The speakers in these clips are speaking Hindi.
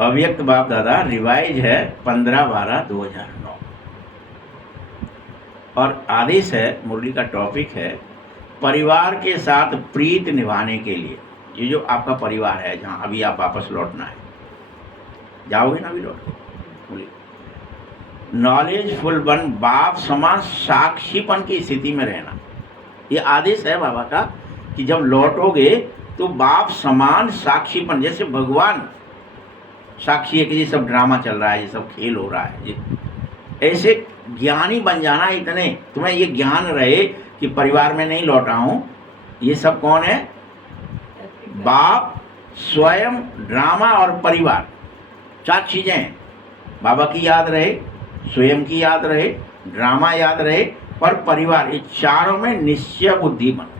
अव्यक्त बाप दादा रिवाइज है 15/12/2009 और आदेश है, मुरली का टॉपिक है परिवार के साथ प्रीत निभाने के लिए। ये जो आपका परिवार है जहाँ अभी आप वापस लौटना है, जाओगे ना अभी लौट के, बोलिए नॉलेजफुल बन, बाप समान साक्षीपन की स्थिति में रहना। ये आदेश है बाबा का कि जब लौटोगे तो बाप समान साक्षीपन, जैसे भगवान साक्षी है कि ये सब ड्रामा चल रहा है, ये सब खेल हो रहा है, ऐसे ज्ञानी बन जाना। इतने तुम्हें ये ज्ञान रहे कि परिवार में नहीं लौटा हूं, ये सब कौन है? बाप, स्वयं, ड्रामा और परिवार, 4 चीजें हैं। बाबा की याद रहे, स्वयं की याद रहे, ड्रामा याद रहे और परिवार, ये चारों में निश्चय बुद्धि बनो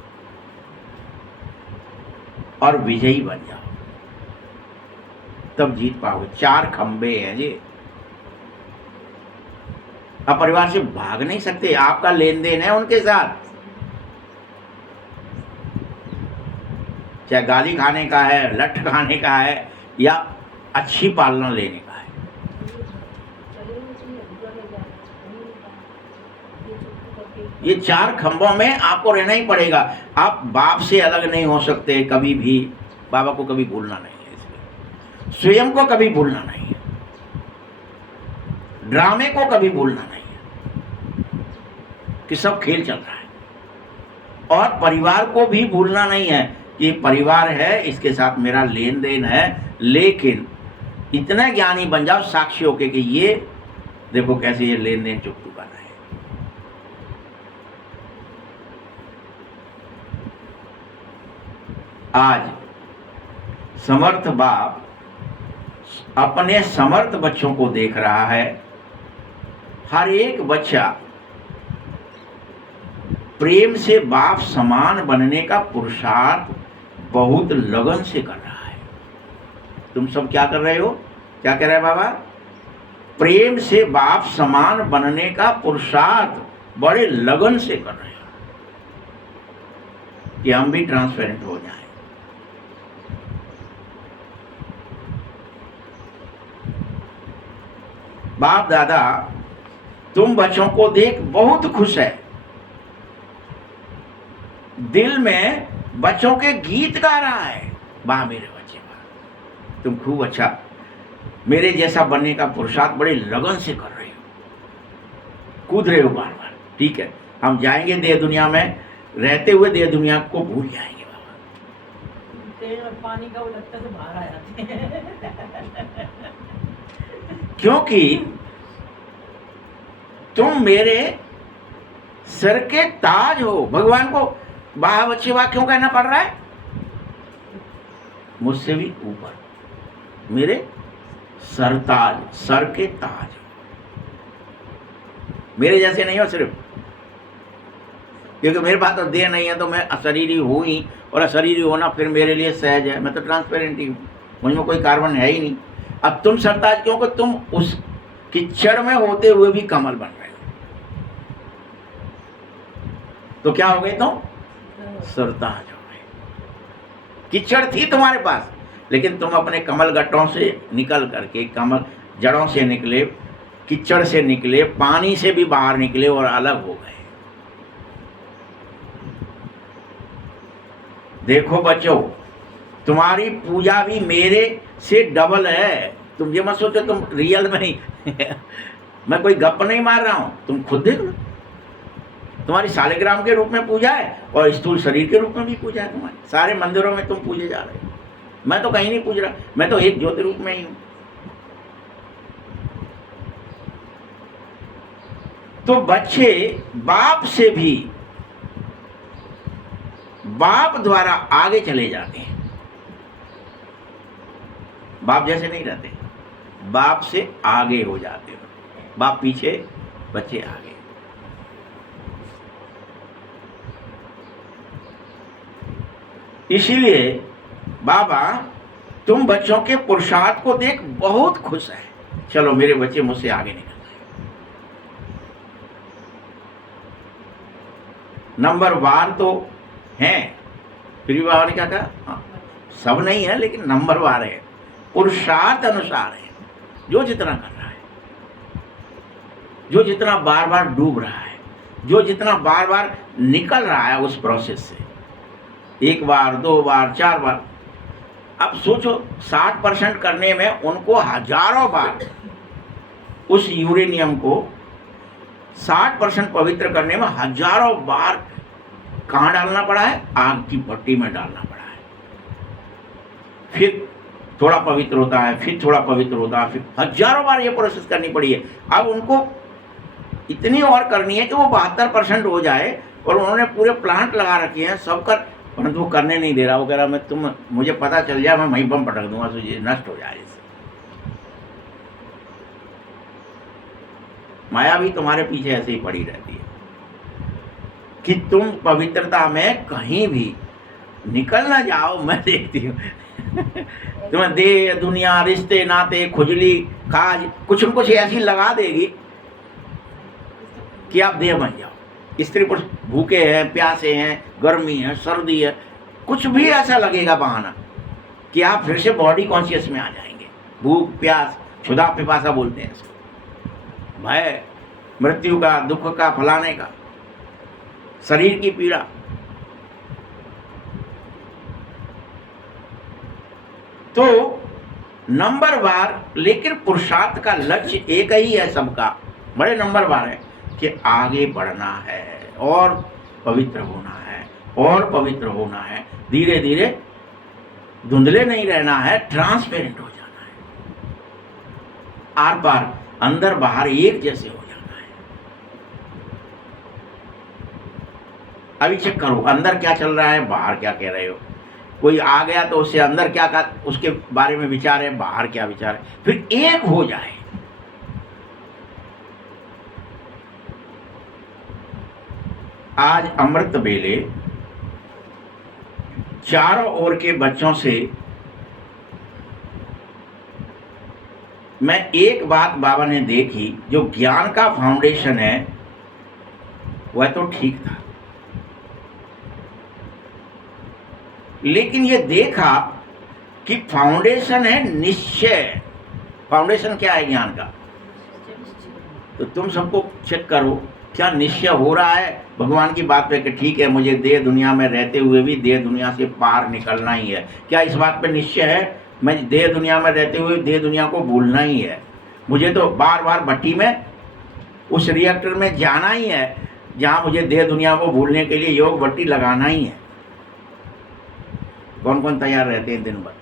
और विजयी बन जाओ, तब जीत पाओगे। 4 खंबे हैं जी। अब परिवार से भाग नहीं सकते, आपका लेन देन है उनके साथ, चाहे गाली खाने का है, लठ खाने का है या अच्छी पालना लेने का है। ये 4 खंभों में आपको रहना ही पड़ेगा। आप बाप से अलग नहीं हो सकते कभी भी। बाबा को कभी भूलना नहीं है, इसलिए स्वयं को कभी भूलना नहीं है, ड्रामे को कभी भूलना नहीं है कि सब खेल चल रहा है, और परिवार को भी भूलना नहीं है कि परिवार है, इसके साथ मेरा लेन देन है। लेकिन इतना ज्ञानी बन जाओ साक्षी होके कि ये देखो कैसे ये लेन देन चुक चुका है। आज समर्थ बाप अपने समर्थ बच्चों को देख रहा है। हर एक बच्चा प्रेम से बाप समान बनने का पुरुषार्थ बहुत लगन से कर रहा है। तुम सब क्या कर रहे हो? क्या कह रहा है बाबा? प्रेम से बाप समान बनने का पुरुषार्थ बड़े लगन से कर रहे हो कि हम भी ट्रांसपेरेंट हो जाएं। बाप दादा तुम बच्चों को देख बहुत खुश है, दिल में बच्चों के गीत गा रहा है। वाह मेरे बच्चे, वाह तुम खूब अच्छा, मेरे जैसा बनने का पुरुषार्थ बड़े लगन से कर रहे हो, कूद रहे हो बार बार। ठीक है, हम जाएंगे देह दुनिया में, रहते हुए देह दुनिया को भूल जाएंगे बाबा। तेल और पानी का वो लगता है तो बाहर आ जाते हैं। क्योंकि तुम मेरे सर के ताज हो। भगवान को वाह बच्चे वाह क्यों कहना पड़ रहा है? मुझसे भी ऊपर, मेरे सरताज, सर के ताज, मेरे जैसे नहीं हो सिर्फ, क्योंकि मेरे पास तो देह नहीं है तो मैं अशरीरी हूं ही, और अशरीरी होना फिर मेरे लिए सहज है। मैं तो ट्रांसपेरेंट ही हूं, मुझ में कोई कार्बन है ही नहीं। अब तुम सरताज क्योंकि तुम उस कीचड़ में होते हुए भी कमल बन रहे हो, तो क्या हो गए? तुम सरताज हो गए। कीचड़ थी तुम्हारे पास, लेकिन तुम अपने कमल गट्टों से निकल करके, कमल जड़ों से निकले, कीचड़ से निकले, पानी से भी बाहर निकले और अलग हो गए। देखो बच्चों, तुम्हारी पूजा भी मेरे से डबल है। तुम ये मत सोचो तुम रियल में ही मैं कोई गप नहीं मार रहा हूं, तुम खुद देख लो। तुम्हारी शालिग्राम के रूप में पूजा है और स्थूल शरीर के रूप में भी पूजा है तुम्हारी। सारे मंदिरों में तुम पूजे जा रहे हो, मैं तो कहीं नहीं पूज रहा, मैं तो एक ज्योति रूप में ही हूं। तो बच्चे बाप से भी, बाप द्वारा आगे चले जाते हैं। बाप जैसे नहीं रहते, बाप से आगे हो जाते हो। बाप पीछे, बच्चे आगे। इसीलिए बाबा तुम बच्चों के पुरुषार्थ को देख बहुत खुश है। चलो मेरे बच्चे मुझसे आगे निकल गए। नंबर वार तो हैं, फिर भी बाबा ने क्या कहा? हाँ, सब नहीं है लेकिन नंबर वार है। पुरुषार्थ अनुसार है। जो जितना कर रहा है, जो जितना बार बार डूब रहा है, जो जितना बार बार निकल रहा है उस प्रोसेस से, 1 बार 2 बार 4 बार। अब सोचो 60% करने में उनको हजारों बार उस यूरेनियम को 60% पवित्र करने में हजारों बार कहाँ डालना पड़ा है? आग की भट्टी में डालना पड़ा है। फिर थोड़ा पवित्र होता है, फिर थोड़ा पवित्र होता है, फिर हजारों बार ये प्रोसेस करनी पड़ी है। अब उनको इतनी और करनी है कि वो 72% हो जाए, और उन्होंने पूरे प्लांट लगा रखे हैं सब कर, परंतु वो करने नहीं दे रहा। वो कह रहा मैं मुझे पता चल जाए मैं वहीं बम पटक दूंगा तो ये नष्ट हो जाए। इससे माया भी तुम्हारे पीछे ऐसे ही पड़ी रहती है कि तुम पवित्रता में कहीं भी निकल ना जाओ। मैं देखती हूँ तुम्हें देह दुनिया रिश्ते नाते खुजली काज कुछ न कुछ ऐसी लगा देगी कि आप देह बन जाओ। स्त्री पुरुष भूखे हैं, प्यासे हैं, गर्मी है, सर्दी है, कुछ भी ऐसा लगेगा बहाना कि आप फिर से बॉडी कॉन्शियस में आ जाएंगे। भूख प्यास क्षुधा पिपासा बोलते हैं इसको, भय मृत्यु का, दुख का, फलाने का, शरीर की पीड़ा। तो नंबरवार, लेकिन पुरुषार्थ का लक्ष्य एक ही है सबका, बड़े नंबरवार है कि आगे बढ़ना है और पवित्र होना है और पवित्र होना है। धीरे धीरे धुंधले नहीं रहना है, ट्रांसपेरेंट हो जाना है, आर पार अंदर बाहर एक जैसे हो जाना है। अभी चेक करो अंदर क्या चल रहा है, बाहर क्या कह रहे हो। कोई आ गया तो उससे अंदर क्या का उसके बारे में विचार है, बाहर क्या विचार है, फिर एक हो जाए। आज अमृत बेले चारों ओर के बच्चों से मैं एक बात बाबा ने देखी, जो ज्ञान का फाउंडेशन है वह तो ठीक था, लेकिन ये देखा कि फाउंडेशन है निश्चय। फाउंडेशन क्या है ज्ञान का? तो तुम सबको चेक करो क्या निश्चय हो रहा है भगवान की बात पे कि ठीक है मुझे देह दुनिया में रहते हुए भी देह दुनिया से पार निकलना ही है। क्या इस बात पे निश्चय है मैं देह दुनिया में रहते हुए देह दुनिया को भूलना ही है? मुझे तो बार बार भट्टी में उस रिएक्टर में जाना ही है जहाँ मुझे देह दुनिया को भूलने के लिए योग भट्टी लगाना ही है। कौन कौन तैयार रहते हैं दिन भर?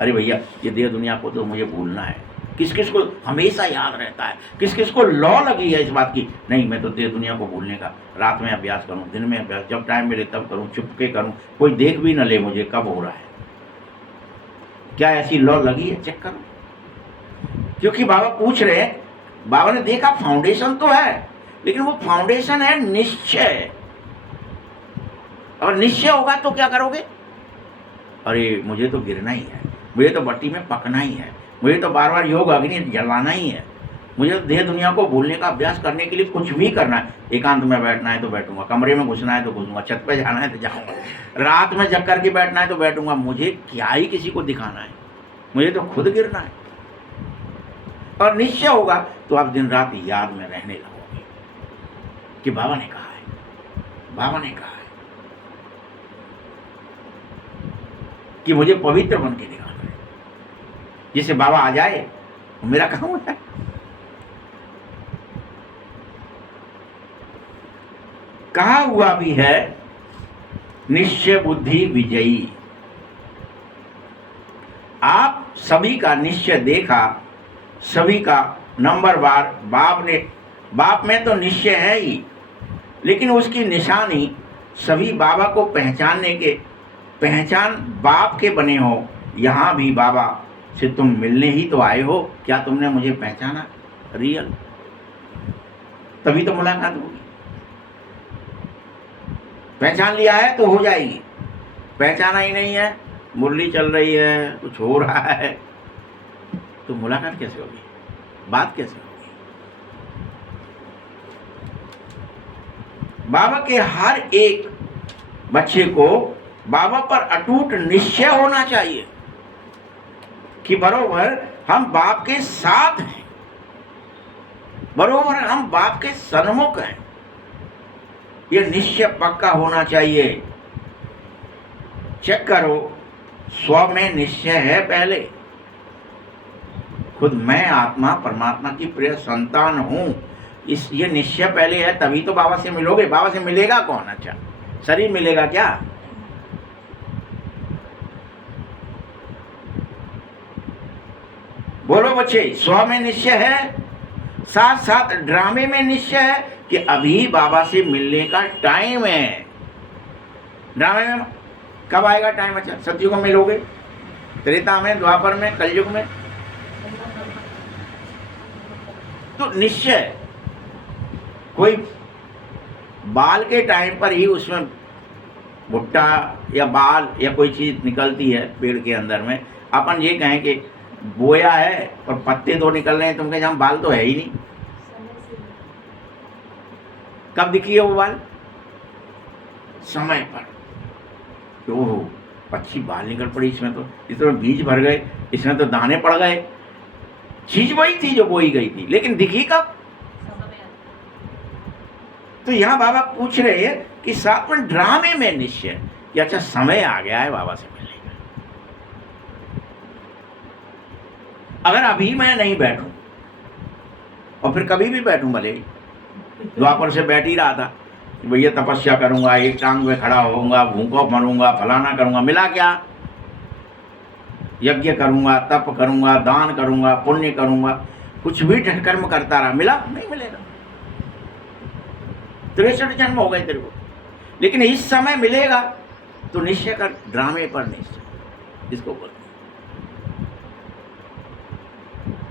अरे भैया ये देह दुनिया को तो मुझे भूलना है। किस किस को हमेशा याद रहता है, किस किस को लॉ लगी है इस बात की, नहीं मैं तो देह दुनिया को भूलने का रात में अभ्यास करूं, दिन में अभ्यास, जब टाइम मिले तब करूं, चुपके करूं, कोई देख भी न ले मुझे कब हो रहा है। क्या ऐसी लॉ लगी है? चेक करो। क्योंकि बाबा पूछ रहे हैं, बाबा ने देखा फाउंडेशन तो है, लेकिन वो फाउंडेशन है निश्चय। और निश्चय होगा तो क्या करोगे? अरे मुझे तो गिरना ही है, मुझे तो भट्टी में पकना ही है, मुझे तो बार बार योग अग्नि जलाना ही है, मुझे तो देह दुनिया को भूलने का अभ्यास करने के लिए कुछ भी करना है। एकांत में बैठना है तो बैठूंगा, कमरे में घुसना है तो घुसूंगा, छत पे जाना है तो जाऊंगा, रात में जग करके बैठना है तो बैठूंगा। मुझे क्या ही किसी को दिखाना है, मुझे तो खुद गिरना है। और निश्चय होगा तो आप दिन रात याद में रहने लगोगे कि बाबा ने कहा है, बाबा ने कहा है कि मुझे पवित्र बन के दिखाना है। जिसे बाबा आ जाए मेरा काम है। कहा हुआ भी है निश्चय बुद्धि विजयी। आप सभी का निश्चय देखा, सभी का नंबरवार बाप में तो निश्चय है ही, लेकिन उसकी निशानी सभी बाबा को पहचानने के पहचान बाप के बने हो। यहाँ भी बाबा से तुम मिलने ही तो आए हो, क्या तुमने मुझे पहचाना रियल? तभी तो मुलाकात होगी। पहचान लिया है तो हो जाएगी, पहचाना ही नहीं है, मुरली चल रही है, कुछ हो रहा है, तो मुलाकात कैसे होगी, बात कैसे होगी? बाबा के हर एक बच्चे को बाबा पर अटूट निश्चय होना चाहिए। कि बरोबर हम बाप के साथ हैं, बरोबर हम बाप के सन्मुख हैं। ये निश्चय पक्का होना चाहिए। चेक करो, स्व में निश्चय है पहले, खुद मैं आत्मा परमात्मा की प्रिय संतान हूं, इस ये निश्चय पहले है, तभी तो बाबा से मिलोगे। बाबा से मिलेगा कौन? अच्छा, शरीर मिलेगा क्या? बोलो बच्चे, स्व में निश्चय है, साथ साथ ड्रामे में निश्चय है कि अभी बाबा से मिलने का टाइम है। ड्रामे में कब आएगा टाइम? अच्छा, सतयुग में मिलोगे, त्रेता में, द्वापर में, कलयुग में। तो निश्चय, कोई बाल के टाइम पर ही उसमें भुट्टा या बाल या कोई चीज निकलती है पेड़ के अंदर में, अपन ये कहें कि बोया है और पत्ते दो निकल रहे हैं, तुम कहें हम बाल तो है ही नहीं। कब दिखी है वो बाल? समय पर। ओहो, अच्छी बाल निकल पड़ी इसमें, तो इसमें बीज भर गए, इसमें तो दाने पड़ गए। चीज वही थी जो बोई गई थी, लेकिन दिखी कब? तो यहाँ बाबा पूछ रहे हैं कि साथ में ड्रामे में निश्चय कि अच्छा समय आ गया है बाबा से मिलने का। अगर अभी मैं नहीं बैठूं और फिर कभी भी बैठूं, भले ही द्वापर से बैठ ही रहा था, भैया तपस्या करूंगा, एक टांग में खड़ा होऊंगा, भूखों मरूंगा, फलाना करूंगा, मिला क्या? यज्ञ करूंगा, तप करूंगा, दान करूंगा, पुण्य करूंगा, कुछ भी कर्म करता रहा, मिला? नहीं मिलेगा। 63 जन्म हो गए तेरे को, लेकिन इस समय मिलेगा तो निश्चय कर, ड्रामे पर निश्चय, इसको बोलते हैं।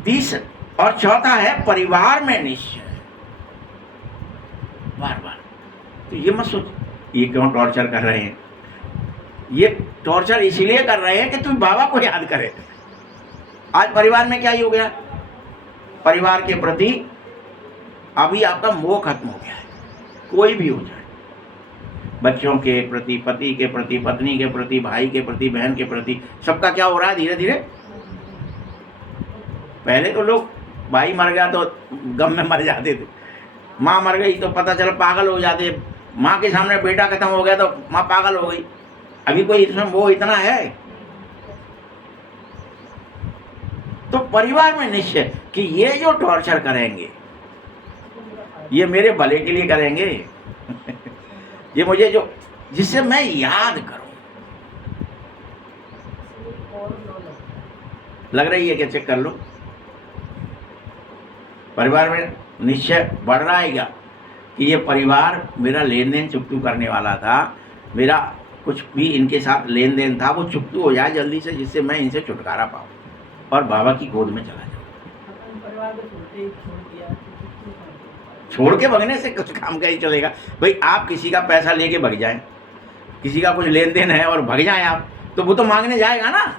तीसरा और चौथा है परिवार में निश्चय। बार बार तो ये मत सोच ये क्यों टॉर्चर कर रहे हैं, ये टॉर्चर इसलिए कर रहे हैं कि तुम बाबा को याद करे। आज परिवार में क्या ही हो गया? परिवार के प्रति अभी आपका मोह खत्म हो गया है। कोई भी हो जाए, बच्चों के प्रति, पति के प्रति, पत्नी के प्रति, भाई के प्रति, बहन के प्रति, सबका क्या हो रहा है धीरे धीरे? पहले तो लोग भाई मर गया तो गम में मर जाते थे, माँ मर गई तो पता चला पागल हो जाते, माँ के सामने बेटा खत्म हो गया तो माँ पागल हो गई। अभी कोई इसमें वो इतना है? तो परिवार में निश्चय कि ये जो टॉर्चर करेंगे ये मेरे भले के लिए करेंगे ये मुझे जो जिससे मैं याद करूं। लग रही है क्या? चेक कर लो। परिवार में निश्चय बढ़ रहा है क्या कि ये परिवार मेरा लेन देन चुकतू करने वाला था, मेरा कुछ भी इनके साथ लेन देन था वो चुकतू हो जाए जल्दी से, जिससे मैं इनसे छुटकारा पाऊँ और बाबा की गोद में चला जाऊँ। छोड़ के भगने से कुछ काम का ही चलेगा भाई। आप किसी का पैसा लेके भग जाएं, किसी का कुछ लेन देन है और भग जाएं आप, तो वो तो मांगने जाएगा ना।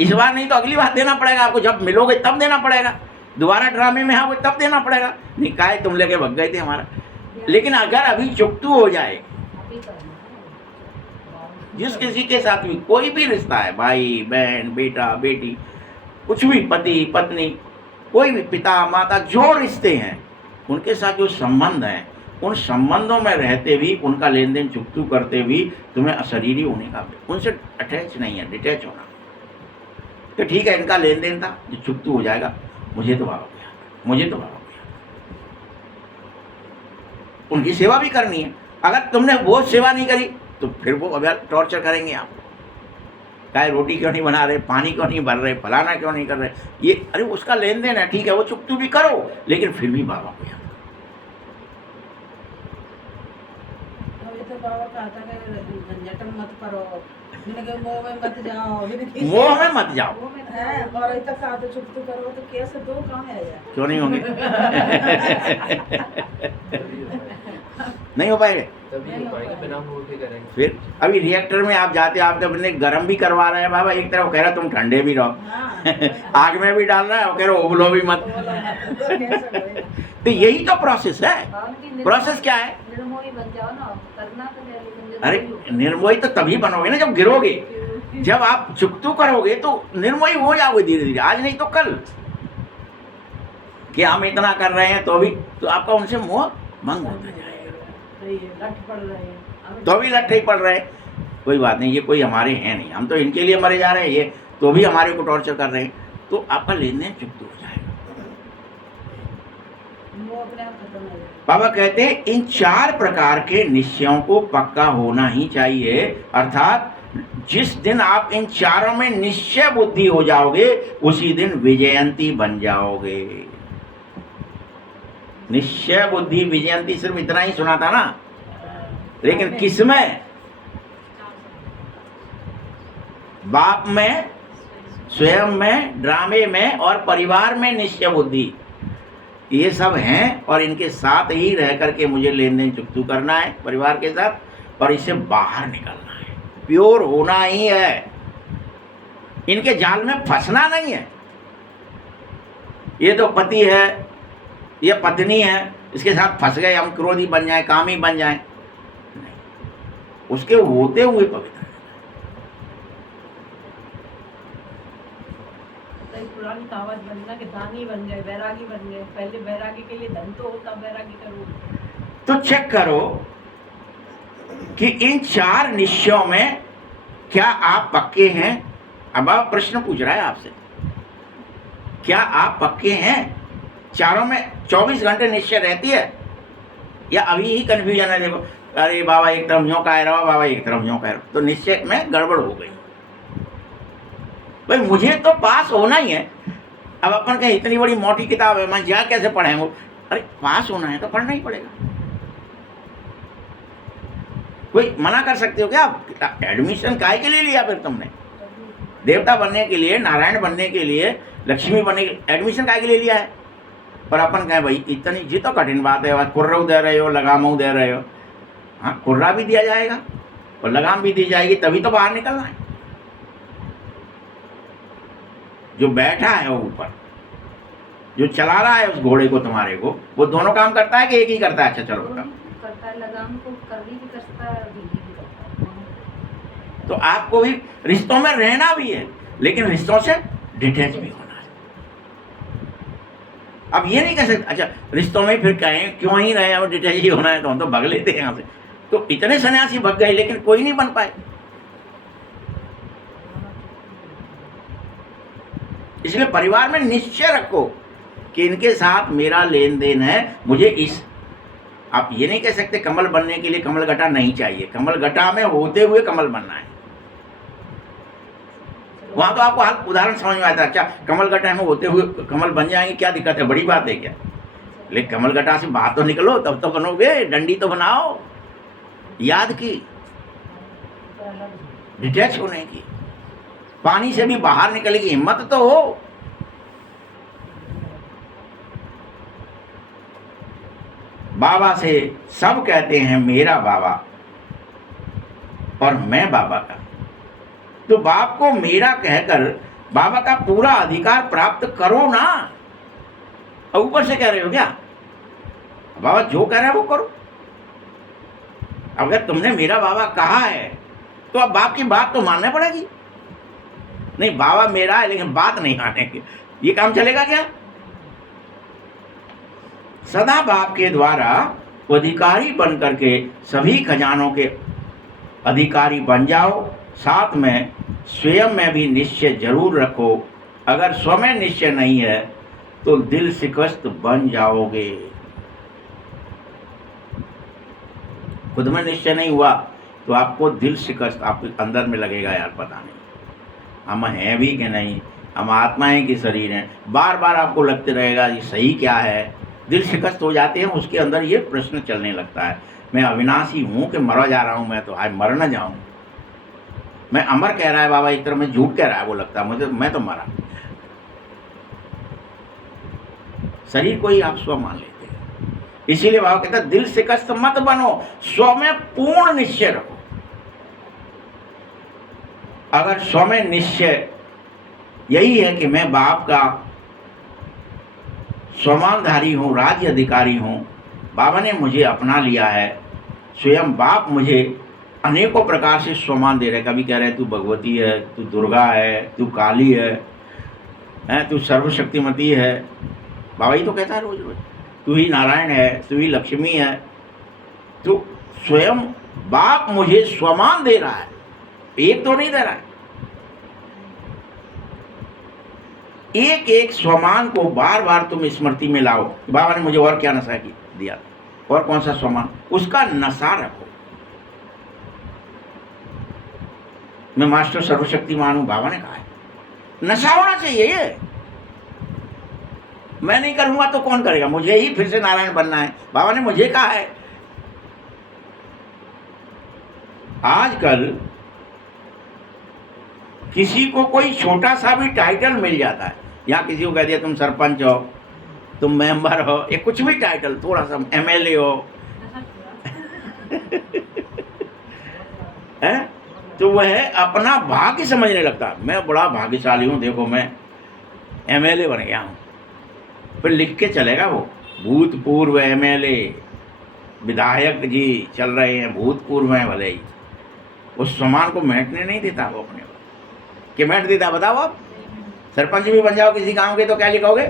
इस बार नहीं तो अगली बार देना पड़ेगा आपको, जब मिलोगे तब देना पड़ेगा। दोबारा ड्रामे में आओगे तब देना पड़ेगा। निकाय तुम लेके भग गए थे हमारा। लेकिन अगर अभी चुकतू हो जाए, जिस किसी के साथ भी कोई भी रिश्ता है, भाई बहन, बेटा बेटी, कुछ भी, पति पत्नी, कोई भी, पिता माता, जो रिश्ते हैं उनके साथ जो संबंध हैं, उन संबंधों में रहते भी, उनका लेन देन चुकतू करते भी तुम्हें अशरीरी होने का, उनसे अटैच नहीं है, डिटैच होना। तो ठीक है, इनका लेन देन था जो चुकतू हो जाएगा, मुझे तो बाबा को याद, मुझे तो बाबा को याद, उनकी सेवा भी करनी है। अगर तुमने वो सेवा नहीं करी तो फिर वो अब टॉर्चर करेंगे आप। चाहे रोटी क्यों नहीं बना रहे, पानी क्यों नहीं भर रहे, फलाना क्यों नहीं कर रहे, ये अरे उसका लेन देन है, ठीक है, वो चुकतू भी करो, लेकिन फिर भी बाबा को याद। तो बाबा कहता है कि झंझट में मत करो, मोह में मत जाओ, मोह में मत जाओ, और इतना साथ चुकतू करो तो कैसे दो काम है यार? क्यों नहीं होंगे? नहीं हो पाएंगे, फिर अभी रिएक्टर में आप जाते, आपके अपने गर्म भी करवा रहे हैं बाबा, एक तरफ कह रहा तुम ठंडे भी रहो आग में भी डाल रहा है और कह रहे उबलो भी मत। तो यही तो प्रोसेस है। प्रोसेस क्या है? निर्मोही बन जाओ ना, करना तो है, लेकिन अरे निर्मोही तो तभी बनोगे ना जब गिरोगे। जब आप चुकतू करोगे तो निर्मोही हो जाओगे धीरे धीरे, आज नहीं तो कल। कि हम इतना कर रहे हैं तो भी, तो आपका उनसे मोह भंग होता जाएगा। सही है, लठ पड़ रहे हैं तो भी लट्ठे ही पड़ रहे हैं, कोई बात नहीं, ये कोई हमारे हैं नहीं, हम तो इनके लिए मरे जा रहे हैं, ये तो भी हमारे को टॉर्चर कर रहे हैं, तो आपका लेन देन चुकतू हो जाएगा। वो अपने आप खत्म हो जाएगा। बाबा कहते हैं इन 4 प्रकार के निश्चयों को पक्का होना ही चाहिए, अर्थात जिस दिन आप इन चारों में निश्चय बुद्धि हो जाओगे उसी दिन विजयंती बन जाओगे। निश्चय बुद्धि विजयंती सिर्फ इतना ही सुना था ना, लेकिन किसमें? बाप में, स्वयं में, ड्रामे में और परिवार में निश्चय बुद्धि, ये सब हैं। और इनके साथ ही रह करके मुझे लेन देन चुकतू करना है परिवार के साथ, और इससे बाहर निकलना है, प्योर होना ही है, इनके जाल में फंसना नहीं है। ये तो पति है, ये पत्नी है, इसके साथ फंस गए हम, क्रोधी बन जाए, कामी बन जाए, नहीं, उसके होते हुए पवित्र। पुरानी कहावत बनना कि दानी बन गए, बैरागी बन गए। पहले बैरागी के लिए धन तो होता, बैरागी करो। तो चेक करो कि इन 4 निश्चयों में क्या आप पक्के हैं। अब आप प्रश्न पूछ रहा है आपसे, क्या आप पक्के हैं? चारों में 24 घंटे निश्चय रहती है, या अभी ही कंफ्यूजन है? देखो, अरे बाबा एक तरफ यूँ कह रहा हो, बाबा एक तरफ यूँ कह रहा हो, तो निश्चय में गड़बड़ हो गई। भाई मुझे तो पास होना ही है। अब अपन कहें इतनी बड़ी मोटी किताब है, मैं जा कैसे पढ़ेंगे? अरे पास होना है तो पढ़ना ही पड़ेगा। कोई मना कर सकते हो क्या? आप एडमिशन काहे के लिए लिया फिर तुमने? देवता बनने के लिए, नारायण बनने के लिए, लक्ष्मी बनने के लिए एडमिशन काहे के लिए लिया है? पर अपन कहें भाई इतनी जी तो कठिन बात है, कुर्रा दे रहे हो, लगाम दे रहे हो। हाँ, कुर्रा भी दिया जाएगा और लगाम भी दी जाएगी, तभी तो बाहर निकलना है। जो बैठा है वो ऊपर, जो चला रहा है उस घोड़े को, तुम्हारे को, वो दोनों काम करता है कि एक ही करता है? अच्छा चलो करता है, लगाम को करनी भी करता है, ढीली भी करता है। तो आपको भी रिश्तों में रहना भी है, लेकिन रिश्तों से डिटैच भी होना है। अब ये नहीं कह सकते अच्छा रिश्तों में फिर कहें क्यों ही रहे और डिटैच ही होना है, तो हम तो भग लेते हैं यहाँ से। तो इतने सन्यासी भग गए लेकिन कोई नहीं बन पाए। इसलिए परिवार में निश्चय रखो कि इनके साथ मेरा लेन देन है। मुझे इस, आप ये नहीं कह सकते कमल बनने के लिए कमल गटा नहीं चाहिए, कमल गटा में होते हुए कमल बनना है। वहां तो आपको हाल उदाहरण समझ में आता है, क्या कमल गटा में होते हुए कमल बन जाएंगे, क्या दिक्कत है, बड़ी बात है क्या? लेकिन कमल गटा से बाहर तो निकलो तब तो बनोगे, डंडी तो बनाओ याद की, डिटैच होने की, पानी से भी बाहर निकलने की हिम्मत तो हो। बाबा से सब कहते हैं मेरा बाबा और मैं बाबा का, तो बाप को मेरा कहकर बाबा का पूरा अधिकार प्राप्त करो ना। और ऊपर से कह रहे हो क्या? बाबा जो कह रहा है वो करो। अगर तुमने मेरा बाबा कहा है तो अब बाप की बात तो मानना पड़ेगी। नहीं बाबा मेरा है लेकिन बात नहीं मानेंगे, ये काम चलेगा क्या? सदा बाप के द्वारा अधिकारी बन करके सभी खजानों के अधिकारी बन जाओ। साथ में स्वयं में भी निश्चय जरूर रखो। अगर स्व में निश्चय नहीं है तो दिल शिकस्त बन जाओगे। खुद में निश्चय नहीं हुआ तो आपको दिल शिकस्त आपके अंदर में लगेगा, यार पता नहीं हम हैं भी कि नहीं, हम आत्माएं कि शरीर हैं। बार बार आपको लगते रहेगा ये सही क्या है। दिल शिकस्त हो जाते हैं, उसके अंदर ये प्रश्न चलने लगता है, मैं अविनाशी हूँ कि मरा जा रहा हूँ? मैं तो आज मर न जाऊँ। मैं अमर कह रहा है बाबा, एक तरह में झूठ कह रहा है, वो लगता है मुझे मैं तो मरा। शरीर को ही आप स्व मान लेते हैं। इसीलिए बाबा कहता है दिल शिकस्त मत बनो, स्व में पूर्ण निश्चय रखो। अगर स्व में निश्चय यही है कि मैं बाप का स्वमानधारी हूँ, राज्य अधिकारी हूँ, बाबा ने मुझे अपना लिया है, स्वयं बाप मुझे अनेकों प्रकार से स्वमान दे रहे हैं। कभी कह रहे हैं तू भगवती है, तू दुर्गा है, तू काली है, तू सर्वशक्तिमती है। बाबा ही तो कहता है रोज रोज, तू ही नारायण है, तू ही लक्ष्मी है। तो स्वयं बाप मुझे स्वमान दे रहा है, एक तो नहीं दे रहा है। एक एक स्वमान को बार बार तुम स्मृति में लाओ। बाबा ने मुझे और क्या नशा दिया, और कौन सा स्वमान, उसका नशा रखो। मैं मास्टर सर्वशक्तिमान हूं, बाबा ने कहा है, नशा होना चाहिए ये। मैं नहीं करूंगा तो कौन करेगा, मुझे ही फिर से नारायण बनना है, बाबा ने मुझे कहा है। आजकल किसी को कोई छोटा सा भी टाइटल मिल जाता है, या किसी को कह दिया तुम सरपंच हो, तुम मेंबर हो, ये कुछ भी टाइटल, थोड़ा सा एमएलए हो है, तो वह अपना भाग्य समझने लगता है। मैं बड़ा भाग्यशाली हूं, देखो मैं एमएलए बन गया हूं। फिर लिख के चलेगा वो, भूतपूर्व एमएलए, विधायक जी चल रहे हैं, भूतपूर्व हैं भले ही, उस सम्मान को मैटने नहीं देता वो अपने को। कि मैट देता बताओ आप, सरपंच भी बन जाओ किसी गांव के तो क्या लिखोगे,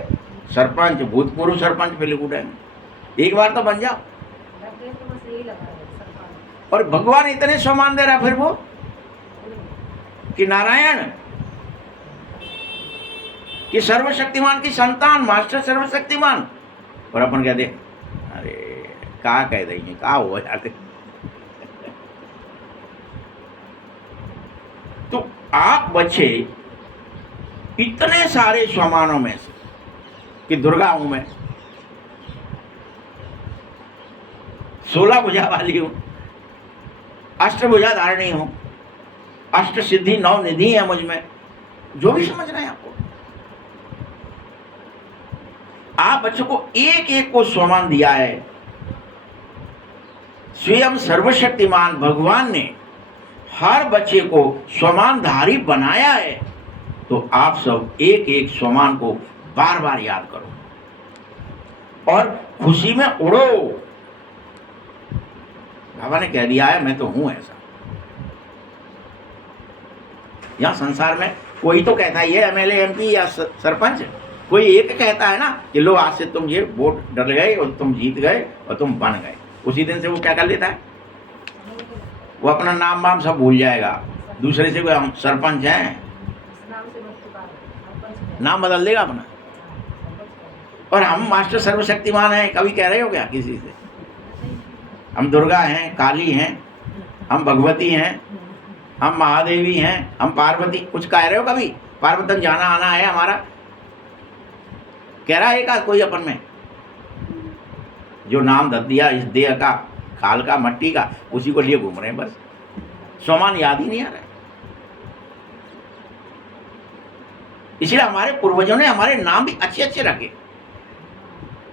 सरपंच, भूतपूर्व सरपंच, पे लिख उठाएंगे। एक बार तो बन जाओ। और भगवान इतने सम्मान दे रहा फिर वो कि नारायण, कि सर्वशक्तिमान की संतान, मास्टर सर्वशक्तिमान। और अपन कहते अरे का कह देंगे, का हो जाते। तो आप बच्चे इतने सारे स्वमानों में से कि दुर्गा हूं मैं, 16 भुजा वाली हूं, अष्टभुजा धारणी हूं, अष्ट सिद्धि 9 निधि है मुझ में, जो भी समझ रहे हैं आपको। आप बच्चों को एक एक को स्वमान दिया है। स्वयं सर्वशक्तिमान भगवान ने हर बच्चे को स्वमानधारी बनाया है। तो आप सब एक एक स्वमान को बार बार याद करो और खुशी में उड़ो। बाबा ने कह दिया है मैं तो हूं ऐसा। यहां संसार में कोई तो कहता ही है एमएलए, एमपी या सरपंच, कोई एक कहता है ना कि लो आज से तुम ये वोट डल गए और तुम जीत गए और तुम बन गए। उसी दिन से वो क्या कर लेता है, वो अपना नाम वाम सब भूल जाएगा। दूसरे से कोई हम सरपंच हैं, नाम बदल देगा अपना। और हम मास्टर सर्वशक्तिमान हैं, कभी कह रहे हो क्या किसी से, हम दुर्गा हैं, काली हैं, हम भगवती हैं, हम महादेवी हैं, हम पार्वती, कुछ कह रहे हो कभी? पार्वतन जाना आना है हमारा, कह रहा है का कोई अपन में? जो नाम धर दिया इस देह का, खाल का, मट्टी का, उसी को लिए घूम रहे हैं बस। स्वमान याद ही नहीं आ रहा है। इसलिए हमारे पूर्वजों ने हमारे नाम भी अच्छे अच्छे रखे,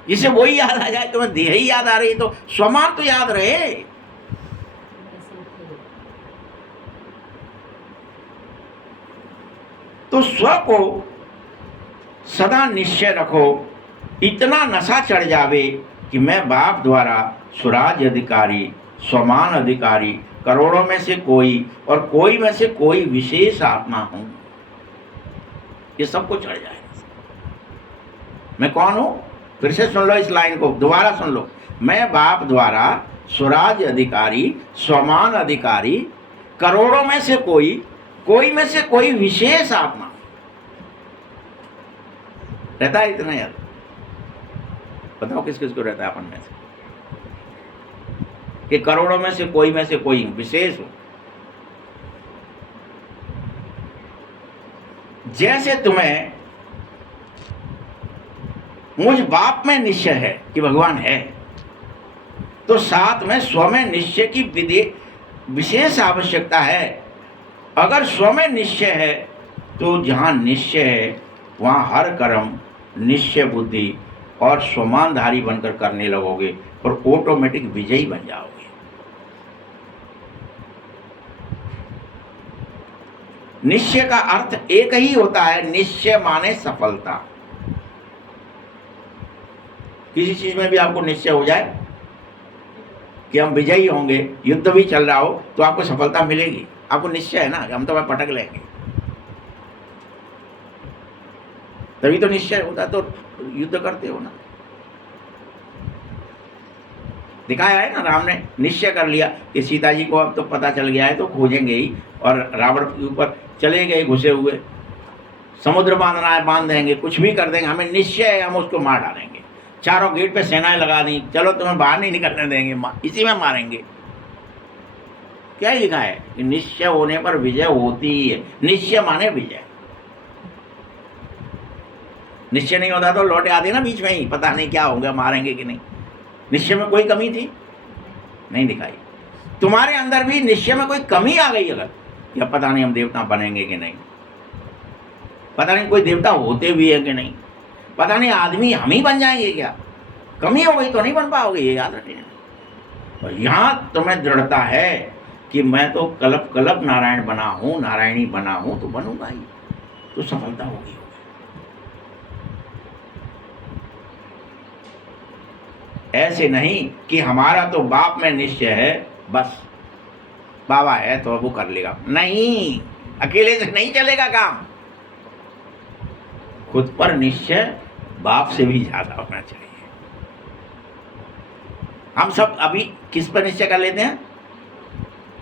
जिससे वही याद आ जाए। तुम्हें देह ही याद आ रही तो स्वमान तो याद रहे। तो स्व को सदा निश्चय रखो। इतना नशा चढ़ जावे कि मैं बाप द्वारा स्वराज अधिकारी, स्वमान अधिकारी, करोड़ों में से कोई और कोई में से कोई विशेष आत्मा हूं। ये सबको चढ़ जाए। मैं कौन हूं? फिर से सुन लो इस लाइन को, दोबारा सुन लो। मैं बाप द्वारा स्वराज अधिकारी, स्वमान अधिकारी, करोड़ों में से कोई में से कोई विशेष आत्मा रहता है। इतना याद बताओ किस किस को रहता है अपन में से, कि करोड़ों में से कोई विशेष हो। जैसे तुम्हें मुझ बाप में निश्चय है कि भगवान है, तो साथ में स्व में निश्चय की विशेष आवश्यकता है। अगर स्व में निश्चय है तो जहां निश्चय है वहां हर कर्म निश्चय बुद्धि और स्वमानधारी बनकर करने लगोगे और ऑटोमेटिक विजयी बन जाओगे। निश्चय का अर्थ एक ही होता है, निश्चय माने सफलता। किसी चीज में भी आपको निश्चय हो जाए कि हम विजयी होंगे, युद्ध भी चल रहा हो तो आपको सफलता मिलेगी, आपको निश्चय है ना कि हम तो वह पटक लेंगे, तभी तो निश्चय होता तो युद्ध करते हो ना। दिखाया है ना, राम ने निश्चय कर लिया कि सीता जी को अब तो पता चल गया है तो खोजेंगे ही, और रावण के ऊपर चले गए घुसे हुए, समुद्र बांधना है बांध देंगे, कुछ भी कर देंगे, हमें निश्चय है हम उसको मार डालेंगे। चारों गेट पे सेनाएं लगा दी, चलो तुम्हें बाहर नहीं निकलने देंगे, इसी में मारेंगे। क्या लिखा है कि निश्चय होने पर विजय होती ही है। निश्चय माने विजय। निश्चय नहीं होता तो लौटे आते ना बीच में ही, पता नहीं क्या होगा, मारेंगे कि नहीं। निश्चय में कोई कमी थी नहीं दिखाई। तुम्हारे अंदर भी निश्चय में कोई कमी आ गई अगर, या पता नहीं हम देवता बनेंगे कि नहीं, पता नहीं कोई देवता होते भी है कि नहीं, पता नहीं आदमी हम ही बन जाएंगे क्या, कमी हो गई तो नहीं बन पाओगे, ये याद रखिए। और यहाँ तुम्हें दृढ़ता है कि मैं तो कल्प कल्प नारायण बना हूँ, नारायणी बना हूँ, तो बनूंगा ही, तो सफलता होगी। ऐसे नहीं कि हमारा तो बाप में निश्चय है, बस बाबा है तो वो कर लेगा, नहीं, अकेले से नहीं चलेगा काम। खुद पर निश्चय बाप से भी ज्यादा होना चाहिए। हम सब अभी किस पर निश्चय कर लेते हैं?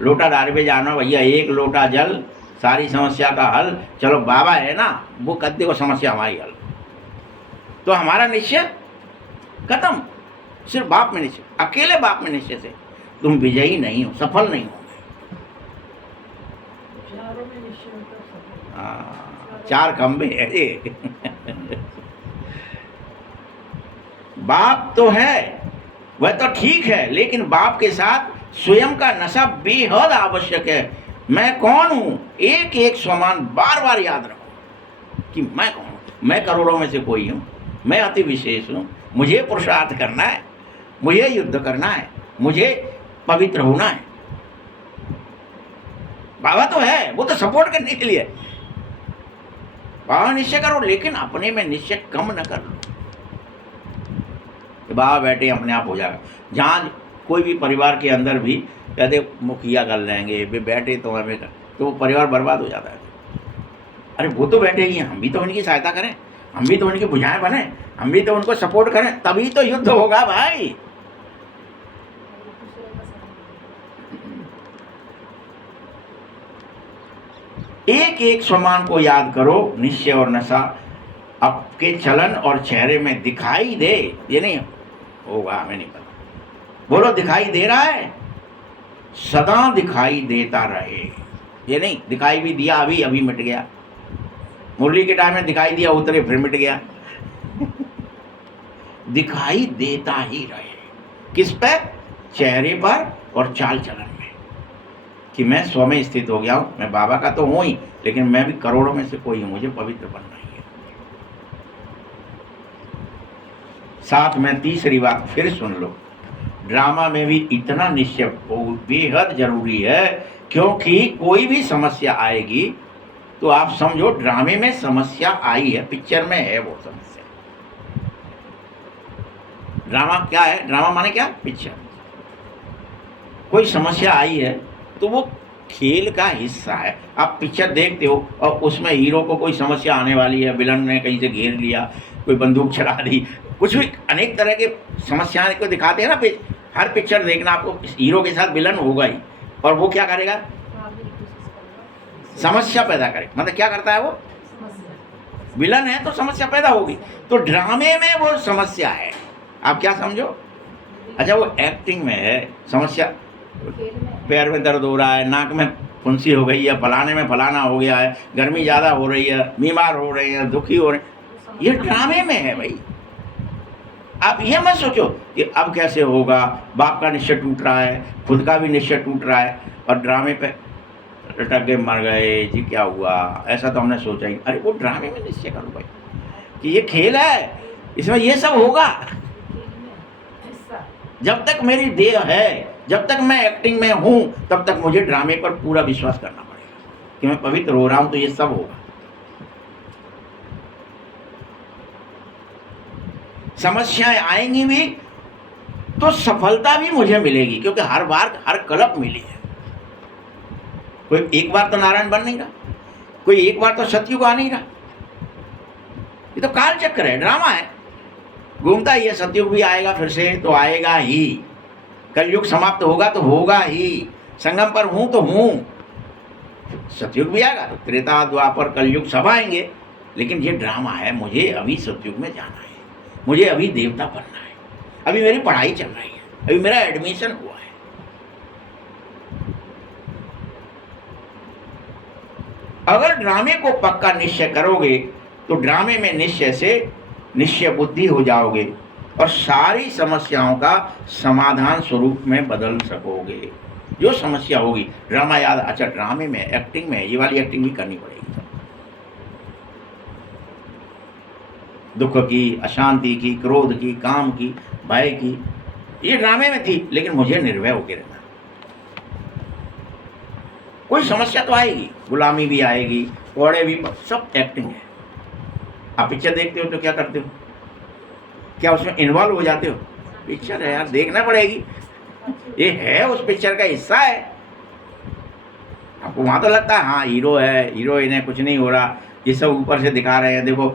लोटा दार पे जाना, भैया एक लोटा जल सारी समस्या का हल, चलो बाबा है ना वो कर देगा समस्या हमारी हल, तो हमारा निश्चय खत्म। सिर्फ बाप में निश्चय, अकेले बाप में निश्चय से तुम विजयी नहीं हो, सफल नहीं होगे। चार खंबे है बाप तो है, वह तो ठीक है, लेकिन बाप के साथ स्वयं का नशा बेहद आवश्यक है। मैं कौन हूं, एक एक स्वमान बार बार याद रखो कि मैं कौन हूं। मैं करोड़ों में से कोई हूं, मैं अति विशेष हूं, मुझे पुरुषार्थ करना है, मुझे युद्ध करना है, मुझे पवित्र होना है। बाबा तो है, वो तो सपोर्ट करने के लिए। बाबा निश्चय करो, लेकिन अपने में निश्चय कम न कर लो। बाबा बैठे अपने आप हो जाएगा। जहाँ कोई भी परिवार के अंदर भी कहते मुखिया कर लेंगे, वे बैठे तो हमें कर, तो वो परिवार बर्बाद हो जाता है। अरे वो तो बैठे ही हैं, हम भी तो उनकी सहायता करें, हम भी तो उनकी भुजाएं बने, हम भी तो उनको सपोर्ट करें, तभी तो युद्ध होगा भाई। एक एक स्वमान को याद करो। निश्चय और नशा आपके चलन और चेहरे में दिखाई दे, ये नहीं होगा, हमें नहीं पता। बोलो दिखाई दे रहा है, सदा दिखाई देता रहे। ये नहीं दिखाई भी दिया, अभी अभी मिट गया। मुरली के टाइम में दिखाई दिया, उतरे फिर मिट गया दिखाई देता ही रहे। किस पे? चेहरे पर और चाल चलन में, कि मैं स्व में स्थित हो गया हूं। मैं बाबा का तो हूं ही, लेकिन मैं भी करोड़ों में से कोई हूं, मुझे पवित्र बनना ही है। साथ में तीसरी बात फिर सुन लो, ड्रामा में भी इतना निश्चय बेहद जरूरी है, क्योंकि कोई भी समस्या आएगी तो आप समझो ड्रामे में समस्या आई है, पिक्चर में है वो समस्या। ड्रामा क्या है? ड्रामा माने क्या? पिक्चर। कोई समस्या आई है तो वो खेल का हिस्सा है। आप पिक्चर देखते हो और उसमें हीरो को कोई समस्या आने वाली है, विलन ने कहीं से घेर लिया, कोई बंदूक चला दी, कुछ भी अनेक तरह के समस्याएं को दिखाते हैं ना। हर पिक्चर देखना, आपको हीरो के साथ विलन होगा ही, और वो क्या करेगा? समस्या पैदा करेगा। मतलब क्या करता है वो? विलन है तो समस्या पैदा होगी। तो ड्रामे में वो समस्या है, आप क्या समझो? अच्छा वो एक्टिंग में है समस्या, पैर में दर्द हो रहा है, नाक में फुंसी हो गई है, फलाने में फलाना हो गया है, गर्मी ज़्यादा हो रही है, बीमार हो रहे हैं, दुखी हो रहे हैं, ये ड्रामे में है भाई। आप ये मत सोचो कि अब कैसे होगा, बाप का निश्चय टूट रहा है, खुद का भी निश्चय टूट रहा है, और ड्रामे पे लटक के मर गए जी, क्या हुआ, ऐसा तो हमने सोचा ही। अरे वो ड्रामे में निश्चय करो भाई कि ये खेल है, इसमें ये सब होगा। जब तक मेरी देह है, जब तक मैं एक्टिंग में हूं, तब तक मुझे ड्रामे पर पूरा विश्वास करना पड़ेगा कि मैं पवित्र हो रहा हूं, तो ये सब होगा। समस्याएं आएंगी भी, तो सफलता भी मुझे मिलेगी, क्योंकि हर बार हर कल्प मिली है। कोई एक बार तो नारायण बन नहीं रहा, कोई एक बार तो सतयुग आ नहीं रहा। ये तो काल चक्र है, ड्रामा है, घूमता ही है। सतयुग भी आएगा फिर से, तो आएगा ही। कलयुग समाप्त होगा तो होगा ही। संगम पर हूं तो हूं। सतयुग भी आएगा तो त्रेता द्वापर कलयुग सब आएंगे, लेकिन ये ड्रामा है। मुझे अभी सतयुग में जाना है, मुझे अभी देवता बनना है, अभी मेरी पढ़ाई चल रही है, अभी मेरा एडमिशन हुआ है। अगर ड्रामे को पक्का निश्चय करोगे तो ड्रामे में निश्चय से निश्चय बुद्धि हो जाओगे और सारी समस्याओं का समाधान स्वरूप में बदल सकोगे। जो समस्या होगी, ड्रामा याद, अच्छा ड्रामे में एक्टिंग में ये वाली एक्टिंग भी करनी पड़ेगी। दुख की, अशांति की, क्रोध की, काम की, भय की, ये ड्रामे में थी, लेकिन मुझे निर्भय होकर रहना। कोई समस्या तो आएगी, गुलामी भी आएगी, कोड़े भी, सब एक्टिंग है। आप पिक्चर देखते हो तो क्या करते हो? क्या उसमें इन्वॉल्व हो जाते हो? पिक्चर है यार, देखना पड़ेगी, ये है उस पिक्चर का हिस्सा है। आपको वहां तो लगता है हाँ हीरो है, हीरोइन है, कुछ नहीं हो रहा, ये सब ऊपर से दिखा रहे हैं। देखो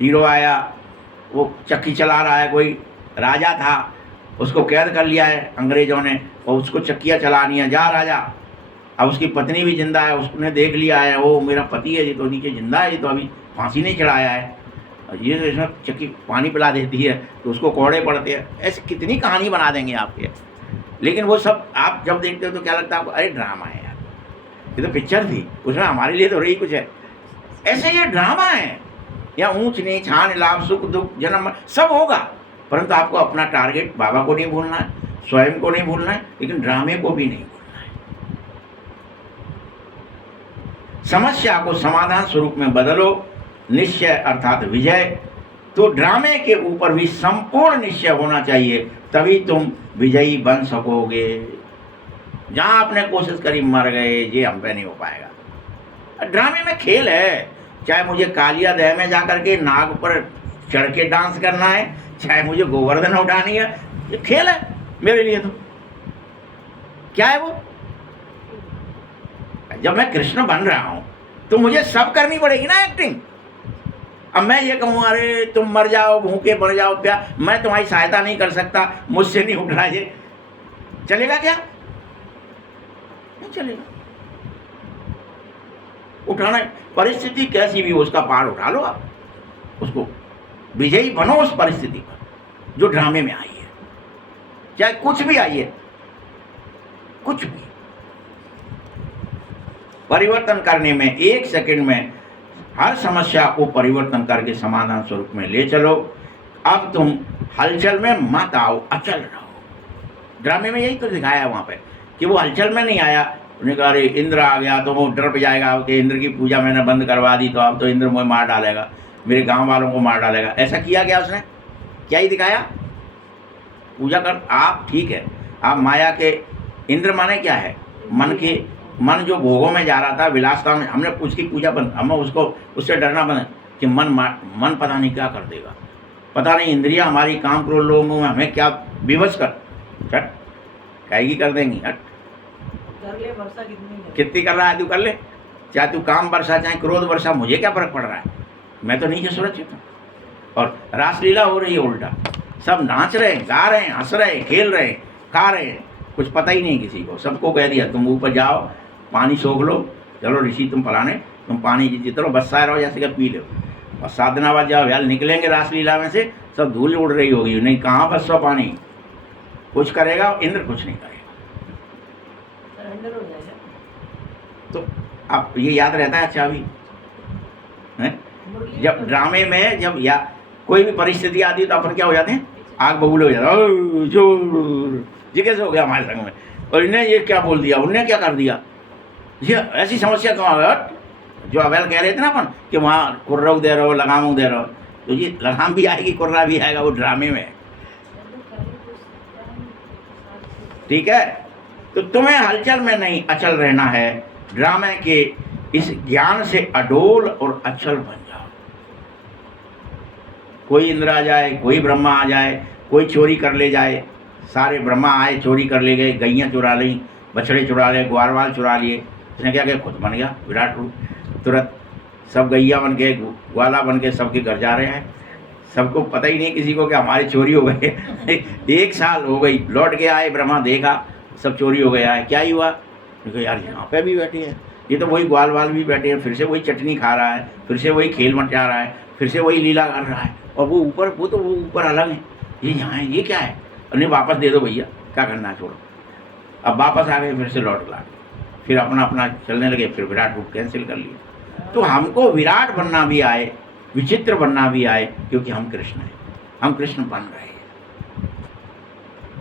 हीरो आया, वो चक्की चला रहा है, कोई राजा था, उसको कैद कर लिया है अंग्रेजों ने, और उसको चक्कियाँ चलानी है, जा राजा। अब उसकी पत्नी भी जिंदा है, उसने देख लिया है, वो मेरा पति है, ये तो नीचे जिंदा है, ये तो अभी फांसी नहीं चढ़ाया है, ये तो इसमें चक्की पानी पिला देती है, तो उसको कोड़े पड़ते हैं। ऐसे कितनी कहानी बना देंगे आपके, लेकिन वो सब आप जब देखते हो तो क्या लगता है आपको? अरे ड्रामा है यार, ये तो पिक्चर थी, उसमें हमारे लिए तो रही कुछ है। ऐसे ये ड्रामा है, या ऊंच नीच, हानि लाभ, सुख दुख, जन्म, सब होगा, परंतु आपको अपना टारगेट बाबा को नहीं भूलना है, स्वयं को नहीं भूलना है, लेकिन ड्रामे को भी नहीं भूलना है। समस्या को समाधान स्वरूप में बदलो, निश्चय अर्थात विजय। तो ड्रामे के ऊपर भी संपूर्ण निश्चय होना चाहिए, तभी तुम विजयी बन सकोगे। जहां आपने कोशिश करी मर गए, ये हम पे नहीं हो पाएगा। ड्रामे में खेल है, चाहे मुझे कालिया दह में जाकर के नाग पर चढ़ के डांस करना है, चाहे मुझे गोवर्धन उठानी है, ये खेल है मेरे लिए। तो क्या है वो? जब मैं कृष्ण बन रहा हूं तो मुझे सब करनी पड़ेगी ना एक्टिंग। अब मैं ये कहूँ अरे तुम मर जाओ, भूखे मर जाओ, क्या मैं तुम्हारी सहायता नहीं कर सकता, मुझसे नहीं उठ रहा, ये चलेगा क्या? नहीं चलेगा। उठाना, परिस्थिति कैसी भी हो उसका पहाड़ उठा लो, आप उसको विजयी बनो उस परिस्थिति पर जो ड्रामे में आई है, चाहे कुछ भी आई है, कुछ भी। परिवर्तन करने में 1 सेकंड में हर समस्या को परिवर्तन करके समाधान स्वरूप में ले चलो। अब तुम हलचल में मत आओ, अचल रहो। ड्रामे में यही तो दिखाया है वहां पे कि वो हलचल में नहीं आया। उन्हें कहा अरे इंद्र आ गया तो वो डर पे जाएगा कि इंद्र की पूजा मैंने बंद करवा दी, तो अब तो इंद्र मुझे मार डालेगा, मेरे गांव वालों को मार डालेगा। ऐसा किया क्या उसने? क्या ही दिखाया? पूजा कर आप, ठीक है, आप माया के, इंद्र माने क्या है? मन के, मन जो भोगों में जा रहा था, विलासता में, हमने उसकी पूजा बंद, हमें उसको उससे डरना बंद कि मन पता नहीं क्या कर देगा, पता नहीं इंद्रिया हमारी काम क्रोध लोगों में हमें क्या विवश कर, हट कहेगी कर देंगी, हट कर ले वर्षा कितनी कर रहा है तू कर ले, चाहे तू काम वर्षा चाहे क्रोध वर्षा, मुझे क्या फर्क पड़ रहा है, मैं तो नीचे सुरक्षित हूँ। और रासलीला हो रही है उल्टा, सब नाच रहे हैं, गा रहे हैं, हंस रहे हैं, खेल रहे हैं, खा रहे हैं, कुछ पता ही नहीं किसी को। सबको कह दिया तुम ऊपर जाओ, पानी सोख लो, चलो ऋषि तुम फलाने, तुम पानी जितना बस्सा रहो जैसे कि पी लो, और 7 दिन बाद जब यार निकलेंगे रासलीला में से, सब धूल उड़ रही होगी, नहीं कहाँ बस्सो पानी, कुछ करेगा इंद्र, कुछ नहीं करेगा। तो आप ये याद रहता है अच्छा भी है? जब ड्रामे में जब या कोई भी परिस्थिति आती है तो अपन क्या हो जाते हैं, आग बबूले हो जाता है, ये कैसे हो गया हमारे संग में, और इन्हें ये क्या बोल दिया, उन्हें क्या कर दिया, ये ऐसी समस्या क्यों आ गई? जो अवैल कह रहे थे ना अपन कि वहाँ कुर्राऊ दे रहो, लगामू दे रहो, तो ये लगाम भी आएगी, कुर्रा भी आएगा, वो ड्रामे में। ठीक है, तो तुम्हें हलचल में नहीं अचल रहना है, ड्रामे के इस ज्ञान से अडोल और अचल बन जाओ। कोई इंद्र आ जाए, कोई ब्रह्मा आ जाए, कोई चोरी कर ले जाए, सारे ब्रह्मा आए चोरी कर ले गए, गैयाँ चुरा ली, बछड़े चुरा लिए, ग्वारवाल चुरा लिए। उसने क्या किया, खुद बन गया विराट रूप। तुरंत सब गैया बन के, ग्वाला बन के सबके घर जा रहे हैं। सबको पता ही नहीं किसी को कि हमारे चोरी हो गए। 1 साल हो गई, लौट के आए, ब्रह्मा देखा सब चोरी हो गया है, क्या ही हुआ? देखो यार यहाँ पे भी बैठे हैं, ये तो वही ग्वाल वाल भी बैठे हैं, फिर से वही चटनी खा रहा है, फिर से वही खेल मचा रहा है, फिर से वही लीला कर रहा है, और वो ऊपर, वो ऊपर अलग है, ये यहाँ है, ये क्या है? नहीं वापस दे दो भैया, क्या करना है छोड़ो। अब वापस आ गए, फिर से लौट ला, फिर अपना अपना चलने लगे, फिर विराट रूप कैंसिल कर लिया। तो हमको विराट बनना भी आए, विचित्र बनना भी आए, क्योंकि हम कृष्ण हैं, हम कृष्ण बन रहे हैं।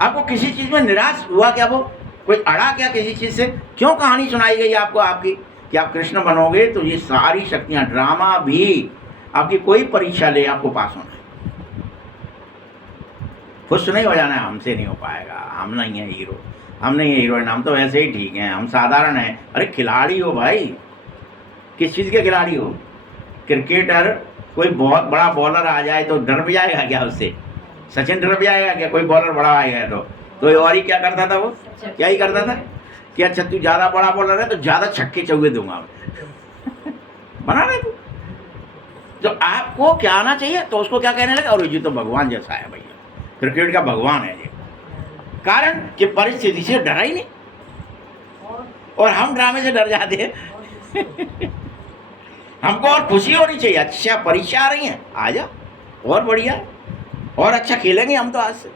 आपको किसी चीज में निराश हुआ क्या? वो कोई अड़ा क्या किसी चीज से? क्यों कहानी सुनाई गई आपको आपकी कि आप कृष्ण बनोगे तो ये सारी शक्तियां, ड्रामा भी, आपकी कोई परीक्षा ले आपको पास होना है, खुश नहीं हो जाना है, हमसे नहीं हो पाएगा, हम नहीं है हीरो, हम नहीं है हीरोइन, हम तो वैसे ही ठीक हैं, हम साधारण हैं। अरे खिलाड़ी हो भाई, किस चीज़ के खिलाड़ी हो? क्रिकेटर, कोई बहुत बड़ा बॉलर आ जाए तो डर भी जाएगा क्या उससे? सचिन डर भी जाएगा क्या? कोई बॉलर बड़ा आएगा तो और ही क्या करता था वो, क्या ही करता था कि अच्छा तू ज़्यादा बड़ा बॉलर है तो ज़्यादा छक्के चौके दूंगा बना रहे तू। तो आपको क्या आना चाहिए, तो उसको क्या कहने लगा, और ये तो भगवान जैसा है भैया, क्रिकेट का भगवान है ये। कारण कि परिस्थिति से डरा ही नहीं, और हम ड्रामे से डर जाते हैं। हमको और खुशी होनी चाहिए, अच्छा परीक्षा आ रही है, आ जा, और बढ़िया, और अच्छा खेलेंगे हम तो आज से।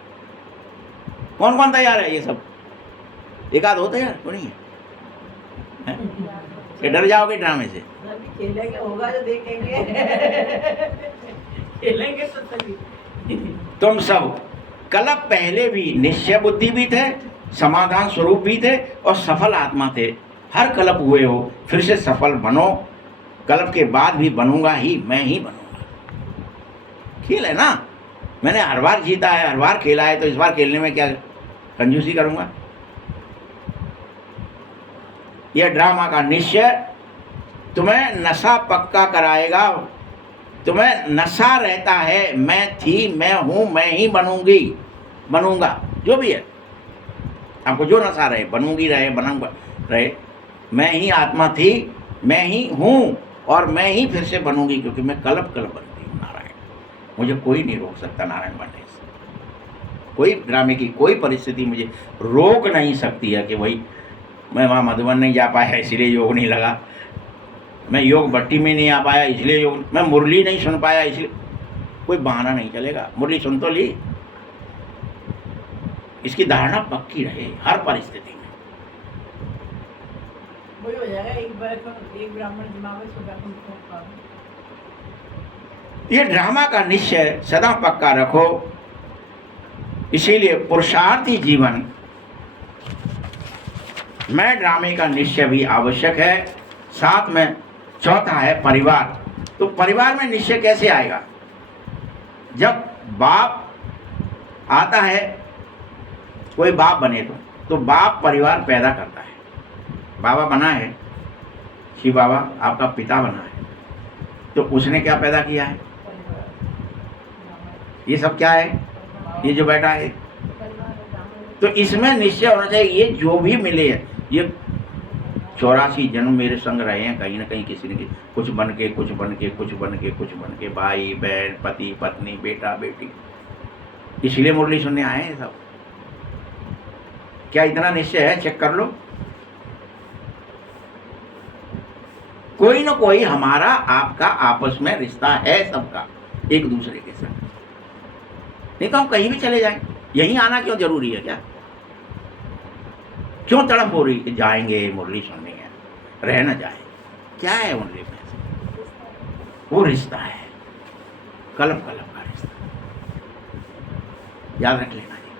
कौन कौन तैयार है? ये सब एक आध हो तैयार तो नहीं है? कि डर जाओगे ड्रामे से? खेलेंगे, होगा जो देखेंगे। खेलेंगे तो तभी। तुम सब कल्प पहले भी निश्चय बुद्धि भी थे, समाधान स्वरूप भी थे, और सफल आत्मा थे। हर कल्प हुए हो, फिर से सफल बनो। कल्प के बाद भी बनूंगा ही, मैं ही बनूंगा। खेल है ना, मैंने हर बार जीता है, हर बार खेला है, तो इस बार खेलने में क्या कंजूसी करूंगा? यह ड्रामा का निश्चय तुम्हें नशा पक्का कराएगा। तुम्हें नशा रहता है, मैं थी, मैं हूं, मैं ही बनूंगी, बनूंगा, जो भी है आपको जो नशा रहे, बनूंगी रहे, बनूंगा रहे, मैं ही आत्मा थी, मैं ही हूं, और मैं ही फिर से बनूंगी, क्योंकि मैं कल्प कल्प बनती हूँ नारायण। मुझे कोई नहीं रोक सकता नारायण बनने से। कोई ड्रामे की कोई परिस्थिति मुझे रोक नहीं सकती है कि भाई मैं वहाँ मधुबन नहीं जा पाया इसलिए योग नहीं लगा, मैं योग भट्टी में नहीं आ पाया इसलिए योग, मैं मुरली नहीं सुन पाया इसलिए, कोई बहाना नहीं चलेगा। मुरली सुन तो ली, इसकी धारणा पक्की रहे हर परिस्थिति में। वही हो जाएगा, एक ब्राह्मण दिमाग में सुधा। ये ड्रामा का निश्चय सदा पक्का रखो। इसीलिए पुरुषार्थी जीवन में ड्रामे का निश्चय भी आवश्यक है। साथ में चौथा है परिवार। तो परिवार में निश्चय कैसे आएगा? जब बाप आता है, कोई बाप बने तो बाप परिवार पैदा करता है। बाबा बना है, शिव बाबा आपका पिता बना है, तो उसने क्या पैदा किया है? ये सब क्या है? ये जो बैठा है, तो इसमें निश्चय होना चाहिए, ये जो भी मिले है, ये 84 जन्म मेरे संग रहे हैं, कहीं ना कहीं किसी न किसी, कुछ बन के, कुछ बन के, कुछ बन के, कुछ बन के, भाई बहन, पति पत्नी, बेटा बेटी, इसलिए मुरली सुनने आए हैं सब। क्या इतना निश्चय है? चेक कर लो। कोई ना कोई हमारा आपका आपस में रिश्ता है सबका, एक दूसरे के साथ। नहीं तो हम कहीं भी चले जाएं, यहीं आना क्यों जरूरी है? क्या क्यों तड़प हो रही कि जाएंगे मुरली सुननी है, रह न जाए? क्या है मुरली में? वो रिश्ता है, कल्प कल्प का रिश्ता, याद रख लेना जी।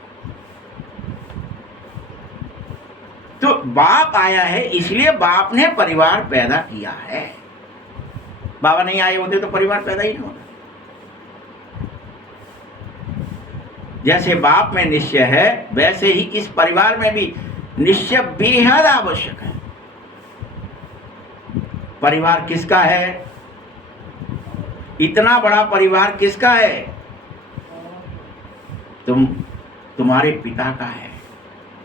तो बाप आया है, इसलिए बाप ने परिवार पैदा किया है। बाबा नहीं आए होते तो परिवार पैदा ही नहीं होता। जैसे बाप में निश्चय है, वैसे ही इस परिवार में भी निश्चय बेहद आवश्यक है। परिवार किसका है? इतना बड़ा परिवार किसका है? तुम्हारे पिता का है,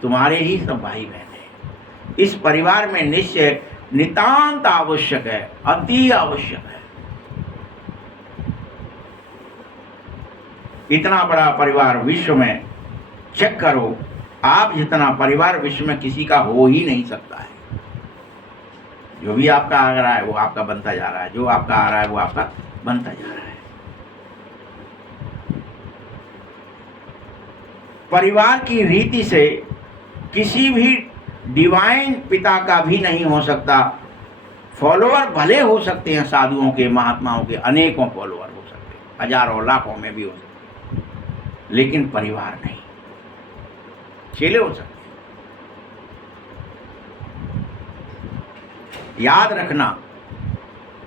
तुम्हारे ही सब भाई बहन है। इस परिवार में निश्चय नितांत आवश्यक है, अति आवश्यक है। इतना बड़ा परिवार विश्व में चेक करो, आप जितना परिवार विश्व में किसी का हो ही नहीं सकता है। जो भी आपका आ रहा है वो आपका बनता जा रहा है, जो आपका आ रहा है वो आपका बनता जा रहा है। परिवार की रीति से किसी भी डिवाइन पिता का भी नहीं हो सकता। फॉलोअर भले हो सकते हैं, साधुओं के, महात्माओं के अनेकों फॉलोअर हो सकते हैं, हजारों लाखों में भी हो सकते हैं, लेकिन परिवार नहीं। चेले हो सकते हैं। याद रखना,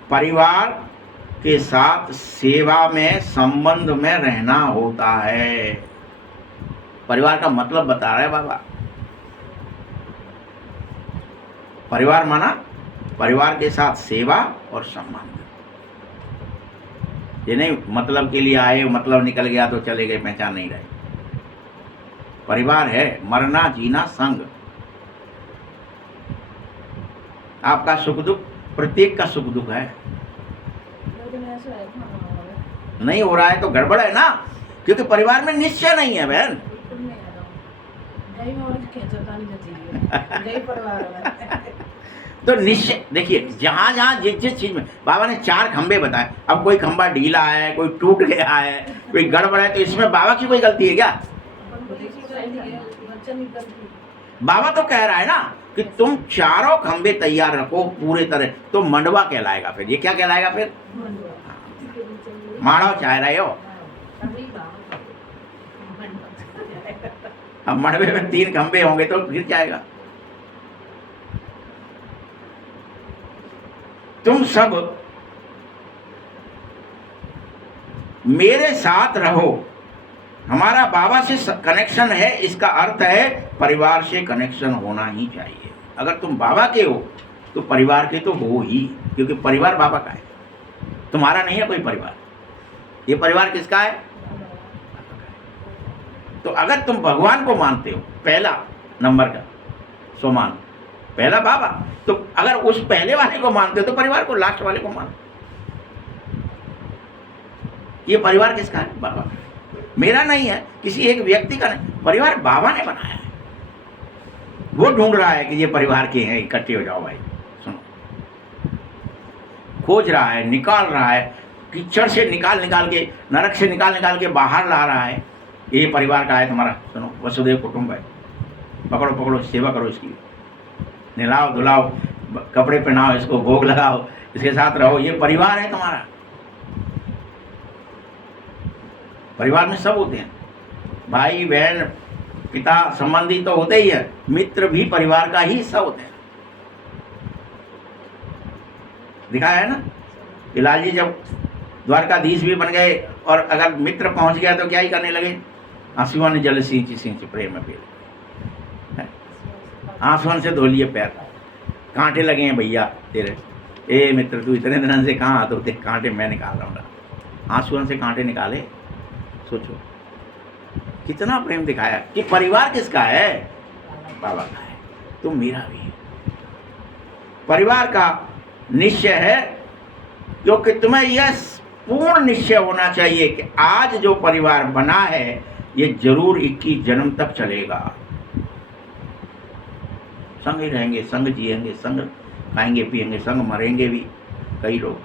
परिवार के साथ सेवा में, संबंध में रहना होता है। परिवार का मतलब बता रहा है बाबा। परिवार माना परिवार के साथ सेवा और संबंध। ये नहीं मतलब के लिए आए, मतलब निकल गया तो चले गए, पहचान नहीं रहे। परिवार है मरना जीना संग। आपका सुख दुख प्रत्येक का सुख दुख है। नहीं हो रहा है तो गड़बड़ है ना, क्योंकि परिवार में निश्चय नहीं है बहन। तो निश्चय देखिए, जहाँ जहाँ जिस जिस चीज में बाबा ने 4 खंबे बताए। अब कोई खंबा ढीला है, कोई टूट गया है, कोई गड़बड़ है, तो इसमें बाबा की कोई गलती है क्या? बाबा तो कह रहा है ना कि तुम 4 खंबे तैयार रखो पूरे तरह, तो मंडवा कहलाएगा। फिर ये क्या कहलाएगा? फिर माड़ो चाह रहे हो। अब मंडवे में 3 खंबे होंगे तो गिर जाएगा। तुम सब मेरे साथ रहो। हमारा बाबा से कनेक्शन है, इसका अर्थ है परिवार से कनेक्शन होना ही चाहिए। अगर तुम बाबा के हो तो परिवार के तो हो ही, क्योंकि परिवार बाबा का है, तुम्हारा नहीं है कोई परिवार। ये परिवार किसका है? तो अगर तुम भगवान को मानते हो, पहला नंबर का सोमान पहला बाबा, तो अगर उस पहले वाले को मानते हो तो परिवार को, लास्ट वाले को मानो। ये परिवार किसका है? बाबा। मेरा नहीं है, किसी एक व्यक्ति का नहीं, परिवार बाबा ने बनाया है। वो ढूंढ रहा है कि ये परिवार के हैं, इकट्ठे हो जाओ भाई। सुनो, खोज रहा है, निकाल रहा है, कीचड़ से निकाल के, नरक से निकाल के बाहर ला रहा है। ये परिवार का है तुम्हारा। सुनो, वसुदेव कुटुंब है। पकड़ो पकड़ो, सेवा करो इसकी, नहलाओ धुलाओ, कपड़े पहनाओ, इसको भोग लगाओ, इसके साथ रहो। ये परिवार है तुम्हारा। परिवार में सब होते हैं, भाई बहन पिता संबंधी तो होते ही है, मित्र भी परिवार का ही हिस्सा होते हैं। दिखाया है ना कि लाल जी जब द्वारकाधीश भी बन गए और अगर मित्र पहुंच गया तो क्या ही करने लगे? आंसुओं ने जल सींची सींची प्रेम में फिर आंसुओं से धो लिए पैर, कांटे लगे हैं भैया तेरे। ए मित्र, तू इतने दिन से कहाँ आते होते? कांटे मैं निकाल रहा हूँ। आंसुओं से कांटे निकाले। सोचो कितना प्रेम दिखाया कि परिवार किसका है? बाबा का है। तो मेरा भी परिवार का निश्चय है, क्योंकि तुम्हें यह पूर्ण निश्चय होना चाहिए कि आज जो परिवार बना है ये जरूर 21 जन्म तक चलेगा। संग ही रहेंगे, संग जिएंगे, संग खाएंगे पिएंगे, संग मरेंगे भी कई लोग।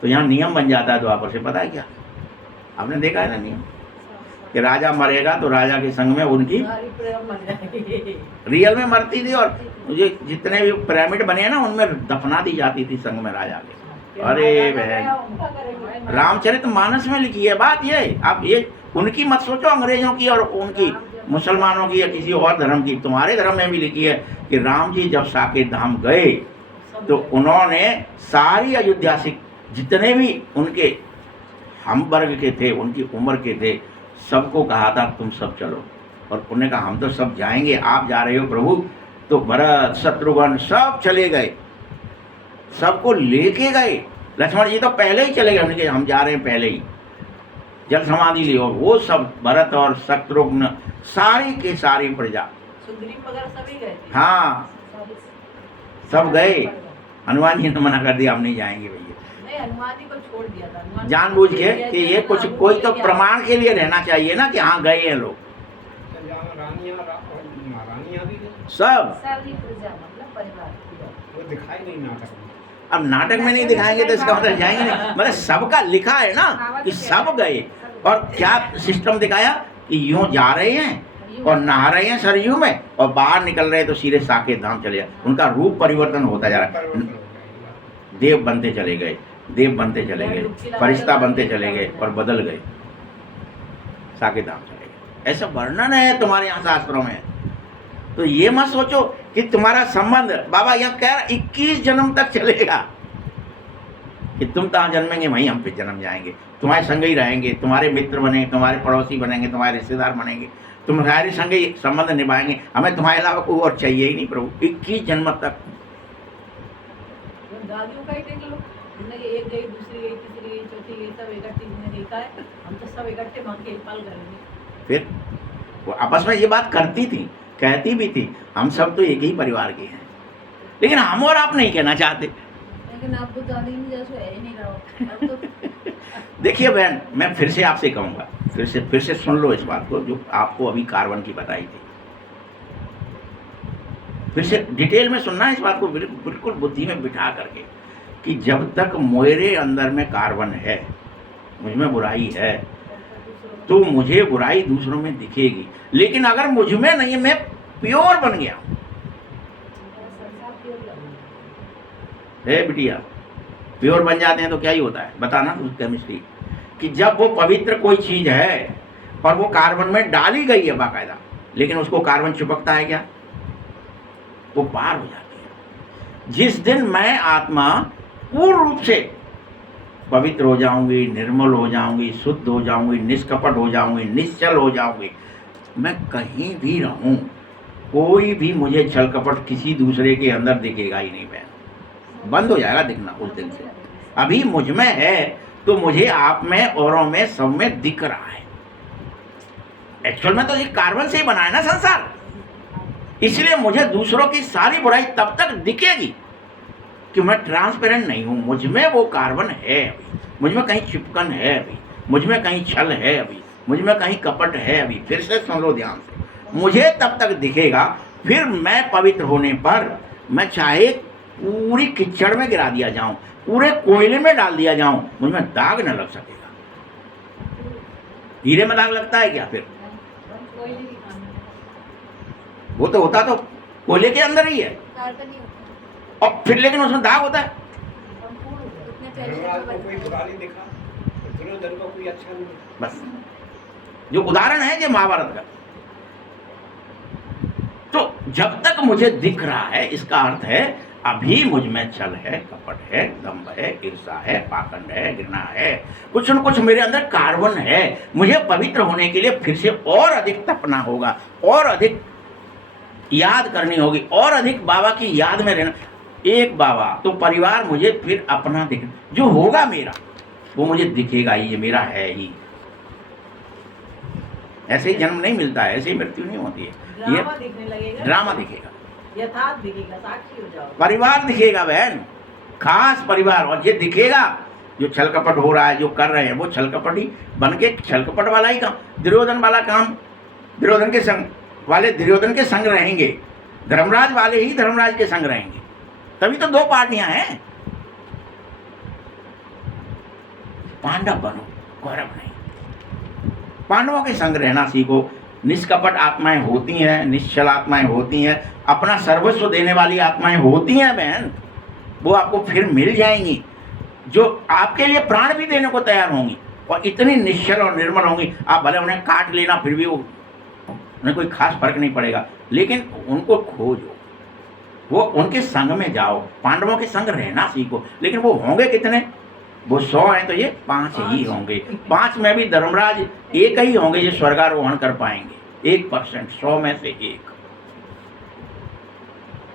तो यहाँ नियम बन जाता है द्वापर से। पता है क्या? आपने देखा है ना नियम कि राजा मरेगा तो राजा के संग में उनकी रियल में मरती थी, और ये जितने भी पिरामिड बने हैं ना उनमें दफना दी जाती थी संग में राजा के। अरे बहन, रामचरितमानस में लिखी है बात ये। आप ये उनकी मत सोचो, अंग्रेजों की और उनकी मुसलमानों की या किसी और धर्म की। तुम्हारे धर्म में भी लिखी है कि राम जी जब साकेत धाम गए तो उन्होंने सारी अयोध्या से जितने भी उनके हम वर्ग के थे, उनकी उम्र के थे, सबको कहा था तुम सब चलो। और उन्होंने कहा हम तो सब जाएंगे, आप जा रहे हो प्रभु? तो भरत शत्रुघ्न सब चले गए, सबको लेके गए। लक्ष्मण जी तो पहले ही चले गए, उन्होंने कहा हम जा रहे हैं पहले ही। जल समाधि लियो, वो सब भरत और शत्रुघ्न सारी के सारी प्रजा, सुग्रीव वगैरह सभी गए थे। हाँ सब गए। हनुमान जी ने मना कर दिया, हम नहीं जाएंगे भैया, नहीं, हनुमान जी को छोड़ दिया था। हनुमान जानबूझ जी के को कि ये कुछ कोई तो प्रमाण के लिए रहना चाहिए ना कि हाँ गए हैं लोग रानियां भी गई, सब। सारी प्रजा मतलब परिवार पूरा। वो दिखाई नहीं नाटक में। अब नाटक में नहीं दिखाएंगे तो इसका मतलब जाएंगे नहीं, मतलब सबका लिखा है ना कि सब गए। और क्या सिस्टम दिखाया कि यूं जा रहे हैं और नहा रहे हैं सरयू में, और बाहर निकल रहे हैं तो सीधे साकेत धाम चले जाए। उनका रूप परिवर्तन होता जा रहा है, परिवर्तन हो गया। देव बनते चले गए, देव बनते चले गए, फरिश्ता बनते चले गए और बदल गए, साकेत धाम चले गए। ऐसा वर्णन है तुम्हारे यहाँ शास्त्रों में। तो ये मत सोचो कि तुम्हारा संबंध बाबा यहाँ कह रहा 21 जन्म तक चलेगा, कि तुम कहाँ जन्मेंगे वहीं हम पे जन्म जाएंगे, तुम्हारे संग ही रहेंगे, तुम्हारे मित्र बनेंगे, तुम्हारे पड़ोसी बनेंगे, तुम्हारे रिश्तेदार बनेंगे, तुम्हारे संग ही संबंध निभाएंगे। हमें तुम्हारे अलावा कोई और चाहिए ही नहीं प्रभु, 21 जन्म तक। दादियों का ही देख लो, हमने एक गई, दूसरी गई, तीसरी गई, चौथी गई, सब इकट्ठी हमने देखा है। हम तो सब इकट्ठे मांग के पाल करेंगे। फिर वो आपस में ये बात करती थी, कहती भी थी, हम सब तो एक ही परिवार के हैं, लेकिन हम और आप नहीं कहना चाहते। लेकिन अब तो दादी में जैसे है ही नहीं रहो। अब तो देखिए बहन, मैं फिर से आपसे कहूँगा, फिर से सुन लो इस बात को जो आपको अभी कार्बन की बताई थी। फिर से डिटेल में सुनना है इस बात को, बिल्कुल बुद्धि में बिठा करके, कि जब तक मेरे अंदर में कार्बन है, मुझ में बुराई है, तो मुझे बुराई दूसरों में दिखेगी। लेकिन अगर मुझ में नहीं है, मैं प्योर बन गया, बिटिया प्योर बन जाते हैं तो क्या ही होता है बताना तो केमिस्ट्री, कि जब वो पवित्र कोई चीज है और वो कार्बन में डाली गई है बाकायदा, लेकिन उसको कार्बन चिपकता है क्या, वो पार हो जाती है। जिस दिन मैं आत्मा पूर्ण रूप से पवित्र हो जाऊंगी, निर्मल हो जाऊंगी, शुद्ध हो जाऊंगी, निष्कपट हो जाऊंगी, निश्चल हो जाऊंगी, मैं कहीं भी रहूं, कोई भी मुझे छल कपट किसी दूसरे के अंदर दिखेगा ही नहीं, बहन, बंद हो जाएगा दिखना उस दिन से। अभी मुझ में है तो मुझे आप में, औरों में, सब में दिख रहा है। एक्चुअल में तो ये कार्बन से ही बना है ना संसार, इसलिए मुझे दूसरों की सारी बुराई तब तक दिखेगी कि मैं ट्रांसपेरेंट नहीं हूं, मुझ में वो कार्बन है अभी, मुझ में कहीं चिपकन है अभी, मुझ में कहीं छल है अभी, मुझ में कहीं कपट है अभी। फिर से सुन लो ध्यान से, मुझे तब तक दिखेगा, फिर मैं पवित्र होने पर मैं चाहे पूरी कीचड़ में गिरा दिया जाऊं, पूरे कोयले में डाल दिया जाऊं, मुझ में दाग न लग सकेगा। हीरे में दाग लगता है क्या? फिर वो तो होता तो कोयले के अंदर ही है, और फिर लेकिन उसमें दाग होता है। धर्मराज को कोई बुरा नहीं दिखा, दुर्योधन को कोई अच्छा नहीं दिखा। बस जो उदाहरण है ये महाभारत का। तो जब तक मुझे दिख रहा है, इसका अर्थ है अभी मुझ में छल है, कपट है, दंभ है, ईर्षा है, पाखंड है, घृणा है, कुछ न कुछ मेरे अंदर कार्बन है। मुझे पवित्र होने के लिए फिर से और अधिक तपना होगा, और अधिक याद करनी होगी, और अधिक बाबा की याद में रहना। एक बाबा तो परिवार मुझे फिर अपना दिख, जो होगा मेरा वो मुझे दिखेगा ही, ये मेरा है ही। ऐसे ही जन्म नहीं मिलता है, ऐसे ही मृत्यु नहीं होती है, ये ड्रामा दिखने लगेगा, ड्रामा दिखेगा, यथार्थ दिखेगा, साक्षी हो जाओ, परिवार दिखेगा बहन, खास परिवार। और ये दिखेगा जो छल कपट हो रहा है, जो कर रहे हैं वो छल कपट ही बन के, छल कपट वाला ही काम, दुर्योधन वाला काम दुर्योधन के संग वाले दुर्योधन के संग रहेंगे, धर्मराज वाले ही धर्मराज के संग रहेंगे। तभी तो दो पार्टियां हैं। पांडव बनो, कौरव नहीं। पांडवों के संग रहना सीखो। निष्कपट आत्माएं होती हैं, निश्चल आत्माएं होती हैं, अपना सर्वस्व देने वाली आत्माएं होती हैं बहन, वो आपको फिर मिल जाएंगी, जो आपके लिए प्राण भी देने को तैयार होंगी, और इतनी निश्चल और निर्मल होंगी, आप भले उन्हें काट लेना फिर भी उन्हें कोई खास फर्क नहीं पड़ेगा, लेकिन उनको खोजो, वो उनके संग में जाओ, पांडवों के संग रहना सीखो। लेकिन वो होंगे कितने? वो 100 हैं तो ये 5 ही होंगे। 5 में भी धर्मराज एक ही होंगे जो स्वर्गारोहण कर पाएंगे, 1%, 100 में से 1,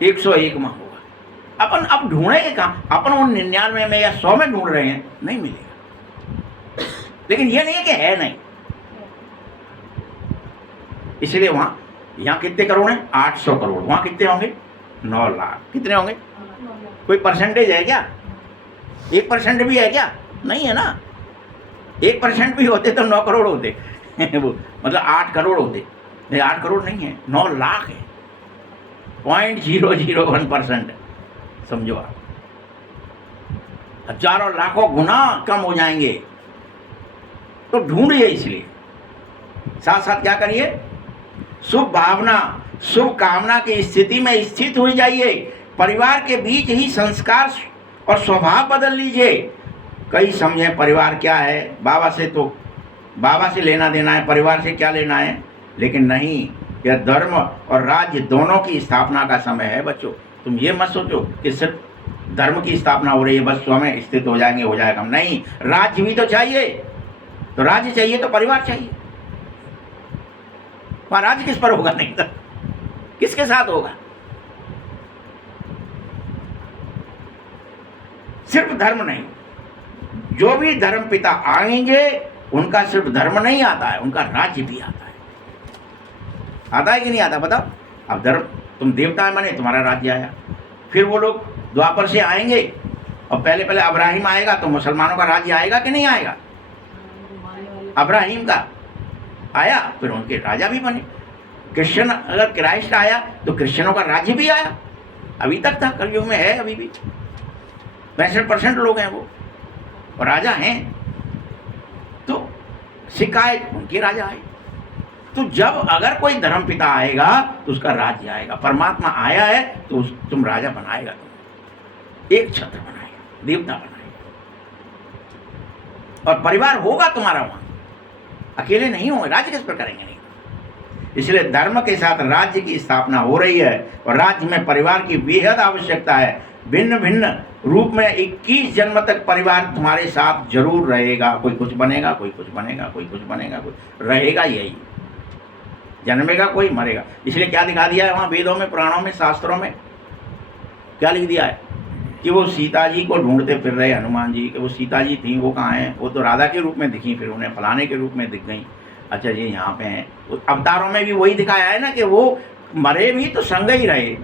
101 में होगा। अपन अब ढूंढेंगे कहाँ? अपन उन 99 में या 100 में ढूंढ रहे हैं, नहीं मिलेगा। लेकिन ये नहीं है कि है नहीं। इसलिए वहां, यहाँ कितने करोड़ हैं? 800 करोड़। वहां कितने होंगे? 9 लाख। कितने होंगे? कोई परसेंटेज है क्या? 1% भी है क्या? नहीं है ना। 1% भी होते तो 9 करोड़ होते वो मतलब 8 करोड़ होते। नहीं, 8 करोड़ नहीं है, 9 लाख है। 0.001% समझो आप। हजारों लाखों गुना कम हो जाएंगे। तो ढूंढिए, इसलिए साथ साथ क्या करिए? शुभ भावना, शुभ कामना की स्थिति में स्थित हो जाइए। परिवार के बीच ही संस्कार और स्वभाव बदल लीजिए। कई समझे परिवार क्या है, बाबा से तो बाबा से लेना देना है, परिवार से क्या लेना है। लेकिन नहीं, यह धर्म और राज्य दोनों की स्थापना का समय है बच्चों। तुम ये मत सोचो कि सिर्फ धर्म की स्थापना हो रही है, बस स्वयं स्थित हो जाएंगे, हो जाएगा। नहीं, राज्य भी तो चाहिए। तो राज्य चाहिए तो परिवार चाहिए। वहां राज्य किस पर होगा? नहीं तो किसके साथ होगा? सिर्फ धर्म नहीं, जो भी धर्म पिता आएंगे उनका सिर्फ धर्म नहीं आता है, उनका राज्य भी आता है। आता है कि नहीं आता? बताओ। अब धर्म, तुम देवता माने, तुम्हारा राज्य आया। फिर वो लोग द्वापर से आएंगे और पहले पहले अब्राहिम आएगा, तो मुसलमानों का राज्य आएगा कि नहीं आएगा? अब्राहिम का आया, फिर उनके राजा भी बने। क्रिश्चियन, अगर क्राइस्ट आया तो क्रिश्चियनों का राज्य भी आया। अभी तक था, कलयुग में है अभी भी। 65% लोग हैं वो, और राजा हैं। तो शिकायत, उनके राजा आए। तो जब अगर कोई धर्म पिता आएगा तो उसका राज्य आएगा। परमात्मा आया है तो तुम राजा बनाएगा, तुम एक छत्र बनाएगा, देवता बनाएगा, और परिवार होगा तुम्हारा वहां। अकेले नहीं होंगे, राज्य किस पर करेंगे? नहीं। इसलिए धर्म के साथ राज्य की स्थापना हो रही है, और राज्य में परिवार की बेहद आवश्यकता है। भिन्न भिन्न रूप में 21 जन्म तक परिवार तुम्हारे साथ जरूर रहेगा। कोई कुछ बनेगा, कोई कुछ बनेगा, कोई कुछ बनेगा, कोई रहेगा। यही जन्मेगा, कोई मरेगा। इसलिए क्या दिखा दिया है वहाँ वेदों में, पुराणों में, शास्त्रों में? क्या लिख दिया है? कि वो सीता जी को ढूंढते फिर रहे हनुमान जी, कि वो सीता जी थी, वो कहाँ हैं? वो तो राधा के रूप में दिखी, फिर उन्हें फलाने के रूप में दिख गई। अच्छा जी, यहाँ पे हैं। अवतारों में भी वही दिखाया है ना, कि वो मरे भी तो संग ही रहे।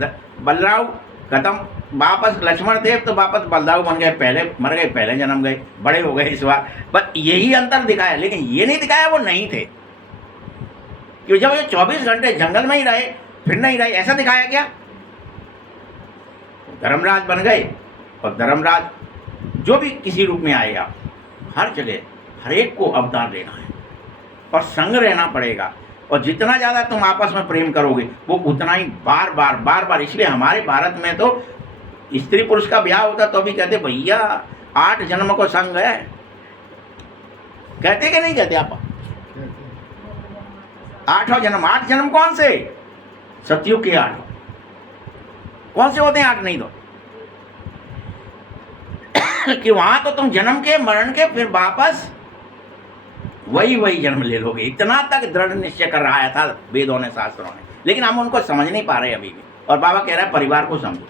बलराव खत्म, वापस लक्ष्मण थे तो वापस बलदाऊ बन गए, पहले मर गए, पहले जन्म गए, बड़े हो गए इस बार। बस यही अंतर दिखाया, लेकिन ये नहीं दिखाया वो नहीं थे। कि जब ये 24 घंटे जंगल में ही रहे, फिर नहीं रहे, ऐसा दिखाया क्या? धर्मराज बन गए, और धर्मराज जो भी किसी रूप में आएगा, हर जगह हर एक को अवतार लेना है, और संग रहना पड़ेगा। और जितना ज़्यादा तुम आपस में प्रेम करोगे, वो उतना ही बार बार बार बार। इसलिए हमारे भारत में तो स्त्री पुरुष का ब्याह होता तो भी कहते भैया 8 जन्म को संग है। कहते कि नहीं कहते आप? 8 जन्म। 8 जन्म कौन से? सतयुग के 8 कौन से होते हैं? 8 नहीं तो कि वहां तो तुम जन्म के, मरण के, फिर वापस वही जन्म ले लोगे। इतना तक दृढ़ निश्चय कर रहा था वेदों ने, शास्त्रों ने। लेकिन हम उनको समझ नहीं पा रहे अभी भी। और बाबा कह रहा है परिवार को समझो।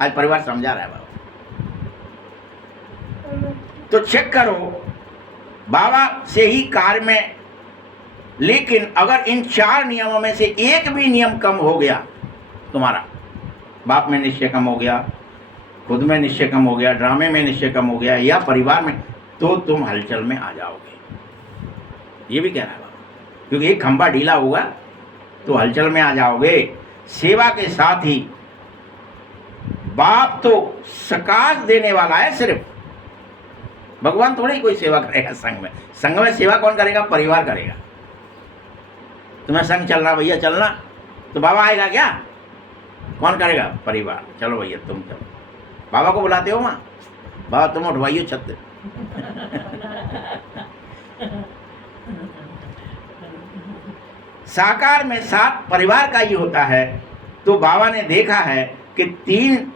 आज परिवार समझा रहा है बाबा। तो चेक करो, बाबा से ही कार्य में। लेकिन अगर इन 4 नियमों में से एक भी नियम कम हो गया तुम्हारा, बाप में निश्चय कम हो गया, खुद में निश्चय कम हो गया, ड्रामे में निश्चय कम हो गया, या परिवार में, तो तुम हलचल में आ जाओगे। ये भी कह रहा है बाबा, क्योंकि एक खंभा ढीला होगा तो हलचल में आ जाओगे। सेवा के साथ ही बाप तो सकाश देने वाला है, सिर्फ भगवान थोड़ी कोई सेवा करेगा संघ में। संघ में सेवा कौन करेगा? परिवार करेगा। तुम्हें संघ चलना भैया, चलना, तो बाबा आएगा क्या? कौन करेगा? परिवार। चलो भैया तुम चलो। बाबा को बुलाते हो वहाँ, बाबा तुम उठवाइयो छत। साकार में साथ परिवार का ही होता है। तो बाबा ने देखा है कि 3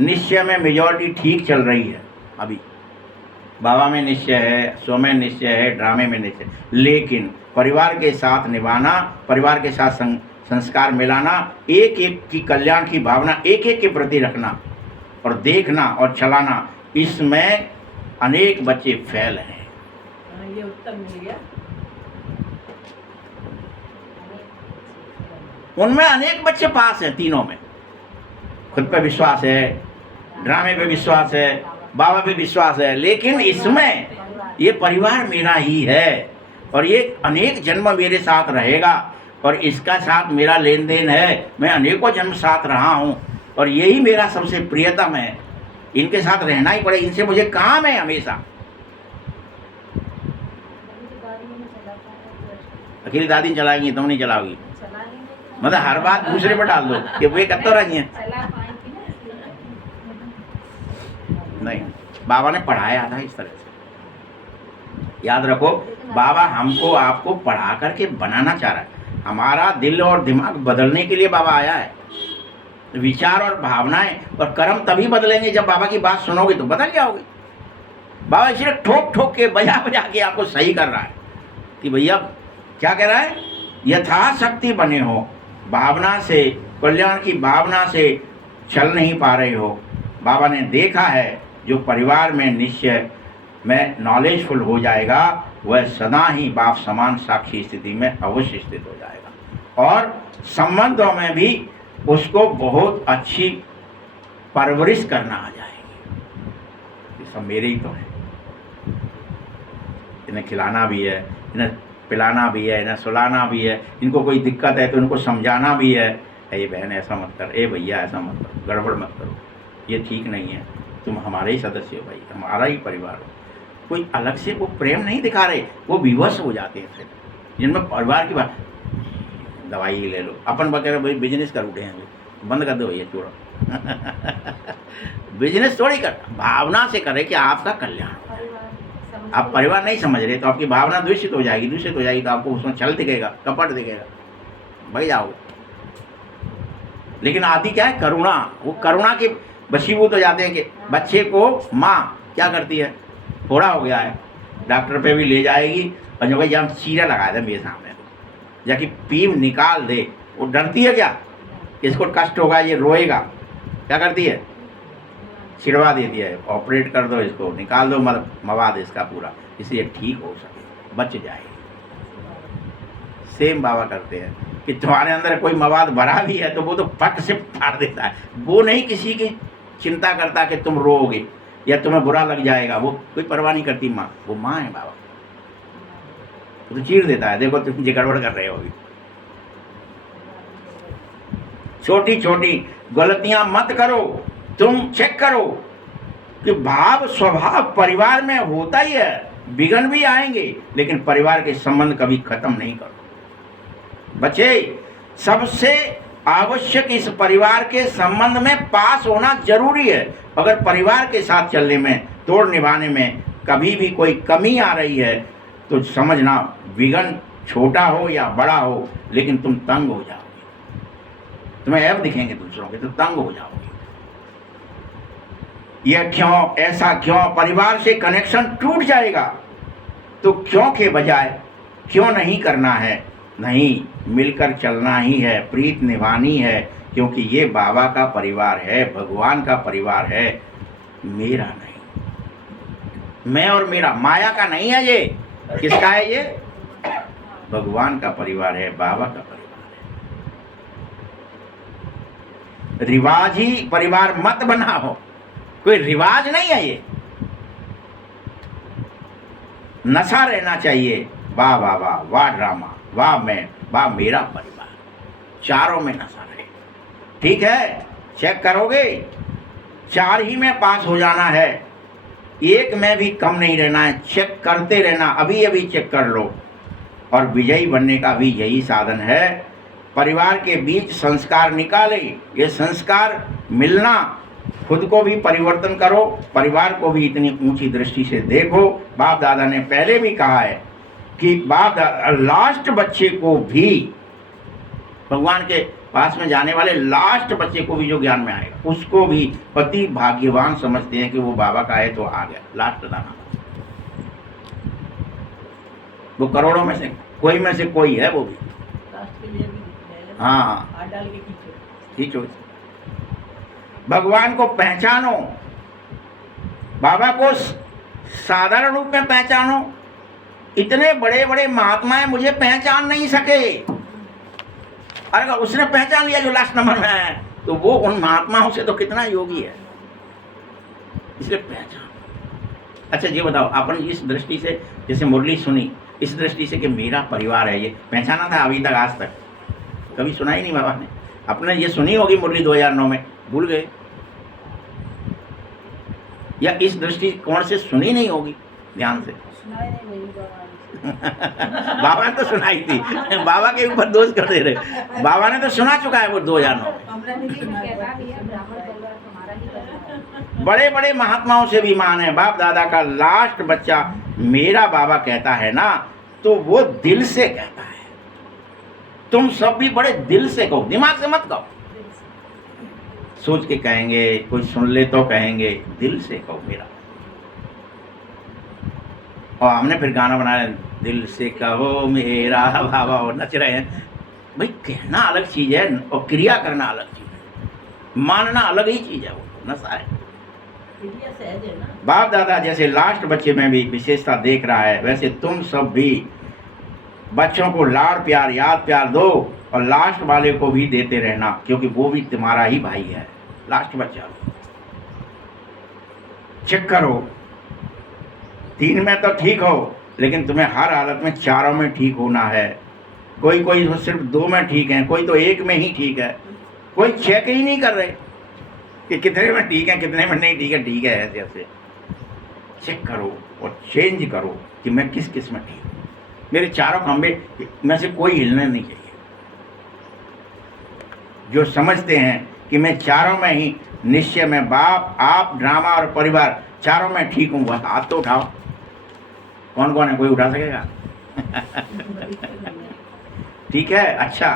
निश्चय में मेजॉरिटी ठीक चल रही है अभी। बाबा में निश्चय है, स्व में निश्चय है, ड्रामे में निश्चय। लेकिन परिवार के साथ निभाना, परिवार के साथ संस्कार मिलाना, एक एक की कल्याण की भावना एक एक के प्रति रखना और देखना और चलाना, इसमें अनेक बच्चे फेल हैं। हाँ, ये उत्तर मिल गया। उनमें अनेक बच्चे पास हैं, तीनों में खुद पे विश्वास है, ड्रामे पे विश्वास है, बाबा पे विश्वास है, लेकिन इसमें ये परिवार मेरा ही है और ये अनेक जन्म मेरे साथ रहेगा और इसका साथ मेरा लेन देन है, मैं अनेकों जन्म साथ रहा हूँ और यही मेरा सबसे प्रियतम है, इनके साथ रहना ही पड़े, इनसे मुझे काम है हमेशा। अकेली दादी चलाएंगी, तुम नहीं चलाओगी, मतलब हर बात दूसरे पर डाल दो कि वे कब तो रही हैं। नहीं, बाबा ने पढ़ाया था इस तरह से, याद रखो, बाबा हमको आपको पढ़ा करके बनाना चाह रहा है, हमारा दिल और दिमाग बदलने के लिए बाबा आया है। विचार और भावनाएं और कर्म तभी बदलेंगे जब बाबा की बात सुनोगे तो बदल जाओगे। बाबा इसलिए ठोक ठोक के बजा बजा के आपको सही कर रहा है कि भैया क्या कह रहा है, यथाशक्ति बने हो, भावना से, कल्याण की भावना से चल नहीं पा रहे हो। बाबा ने देखा है जो परिवार में निश्चय में नॉलेजफुल हो जाएगा वह सदा ही बाप समान साक्षी स्थिति में अवश्य स्थित हो जाएगा और संबंधों में भी उसको बहुत अच्छी परवरिश करना आ जाएगी। ये सब मेरे ही तो है, इन्हें खिलाना भी है, इन्हें पिलाना भी है, इन्हें सुलाना भी है, इनको कोई दिक्कत है तो इनको समझाना भी है, ये बहन ऐसा मत कर, ए भैया ऐसा मत करो, गड़बड़ मत करो, ये ठीक नहीं है, तुम हमारे ही सदस्य हो भाई, हमारा ही परिवार हो। कोई अलग से वो प्रेम नहीं दिखा रहे, वो विवश हो जाते हैं। फिर जिनमें परिवार की बात, दवाई ले लो, अपन वगैरह भाई बिजनेस कर उठे हैं, बंद कर दो ये छोड़ो बिजनेस थोड़ी कर, भावना से करे कि आपका कल्याण हो। आप परिवार नहीं समझ रहे तो आपकी भावना दूषित हो जाएगी, दूषित हो जाएगी तो आपको उसमें छल दिखेगा, कपट दिखेगा, भाई जाओगे। लेकिन आती क्या है, करुणा, वो करुणा के वशीभूत हो जाते हैं कि बच्चे को माँ क्या करती है, थोड़ा हो गया है, डॉक्टर पे भी ले जाएगी और जो भाई जब चीरा लगा दे मेरे सामने जाके पीप निकाल दे, वो डरती है क्या, इसको कष्ट होगा, ये रोएगा, क्या करती है, छिड़वा देती है, ऑपरेट कर दो इसको, निकाल दो मवाद इसका पूरा, इसलिए ठीक हो सके, बच जाए। सेम बाबा करते हैं कि तुम्हारे अंदर कोई मवाद भरा भी है तो वो तो फट से फाड़ देता है, वो नहीं किसी की चिंता करता कि तुम रोओगे या तुम्हें बुरा लग जाएगा, वो कोई परवाह नहीं करती माँ, वो माँ है बाबा, तो चीर देता है, देखो तुम ये गड़बड़ कर रहे हो अभी। छोटी छोटी गलतियां मत करो, तुम चेक करो कि भाव स्वभाव परिवार में होता ही है, विघ्न भी आएंगे लेकिन परिवार के संबंध कभी खत्म नहीं करो। बच्चे, सबसे आवश्यक इस परिवार के संबंध में पास होना जरूरी है। अगर परिवार के साथ चलने में, तोड़ निभाने में कभी भी कोई कमी आ रही है तो समझना, विघ्न छोटा हो या बड़ा हो लेकिन तुम तंग हो जाओगे, तुम्हें ऐब दिखेंगे दूसरों के तो तंग हो जाओगे। यह क्यों, ऐसा क्यों, परिवार से कनेक्शन टूट जाएगा तो क्यों के बजाय क्यों नहीं करना है, नहीं, मिलकर चलना ही है, प्रीत निभानी है, क्योंकि ये बाबा का परिवार है, भगवान का परिवार है, मेरा नहीं। मैं और मेरा, माया का नहीं है ये, किसका है ये, भगवान का परिवार है, बाबा का परिवार है। रिवाजी परिवार मत बनाओ, कोई रिवाज नहीं है ये, नशा रहना चाहिए, वाह वाह वाह, वाह ड्रामा, वाह मैं, वाह मेरा परिवार, चारों में नशा रहे। ठीक है, चेक करोगे, 4 ही में पास हो जाना है, 1 में भी कम नहीं रहना है, चेक करते रहना, अभी अभी चेक कर लो। और विजयी बनने का भी यही साधन है, परिवार के बीच संस्कार निकाले, ये संस्कार मिलना, खुद को भी परिवर्तन करो, परिवार को भी इतनी ऊंची दृष्टि से देखो। बाप दादा ने पहले भी कहा है कि बाप लास्ट बच्चे को भी, भगवान के पास में जाने वाले लास्ट बच्चे को भी जो ज्ञान में आएगा उसको भी पति भाग्यवान समझते हैं कि वो बाबा का है तो आ गया लास्ट दाना, वो करोड़ों में से कोई है, वो भी लास्ट के लिए भी हाँ, हाथ डाल के खींचो। भगवान को पहचानो, बाबा को साधारण रूप में पहचानो, इतने बड़े बड़े महात्माएं मुझे पहचान नहीं सके। अगर उसने पहचान लिया जो लास्ट नंबर में है, तो वो उन महात्माओं से तो कितना योगी है, इसलिए पहचान। अच्छा ये बताओ, अपन इस दृष्टि से जैसे मुरली सुनी, इस दृष्टि से कि मेरा परिवार है, ये पहचाना था अभी तक, आज तक कभी सुना ही नहीं बाबा ने। अपने ये सुनी होगी मुरली 2009 में, भूल गए, या इस दृष्टिकोण से सुनी नहीं होगी ध्यान से। सुनाई नहीं मेरी बाबा बाबा ने तो सुनाई थी, बाबा के ऊपर दोष कर दे रहे। बाबा ने तो सुना चुका है वो 2009 में। हमने नहीं सुना कहता भी है ब्राह्मण परिवार तुम्हारा ही परिवार है। बड़े बड़े महात्माओं से भी मान है। बाप दादा का लास्ट बच्चा मेरा बाबा कहता है ना, तो वो दिल से कहता है। तुम सब भी बड़े दिल से कहो, दिमाग से मत कहो। सोच के कहेंगे, कोई सुन ले तो कहेंगे, दिल से कहो मेरा। और हमने फिर गाना बनाया, दिल से कहो मेरा बाबा, और नच रहे हैं। भाई कहना अलग चीज है और क्रिया करना अलग चीज है, मानना अलग ही चीज है, वो नशा है। क्रिया सहज है ना। बाप दादा जैसे लास्ट बच्चे में भी विशेषता देख रहा है, वैसे तुम सब भी बच्चों को लाड़ प्यार, याद प्यार दो, और लास्ट वाले को भी देते रहना, क्योंकि वो भी तुम्हारा ही भाई है। लास्ट बच्चा चेक करो, 3 में तो ठीक हो, लेकिन तुम्हें हर हालत में चारों में ठीक होना है। कोई कोई तो सिर्फ 2 में ठीक है, कोई तो 1 में ही ठीक है, कोई चेक ही नहीं कर रहे कि कितने में ठीक है, कितने में नहीं ठीक है। ठीक है, ऐसे ऐसे चेक करो और चेंज करो कि मैं किस किस में ठीक हूँ। मेरे चारों खंभे में से कोई हिलने नहीं चाहिए। जो समझते हैं कि मैं चारों में ही निश्चय में, बाप, आप, ड्रामा और परिवार चारों में ठीक हूँ, वह हाथ तो उठाओ। कौन कौन है, कोई उठा सकेगा? ठीक है, अच्छा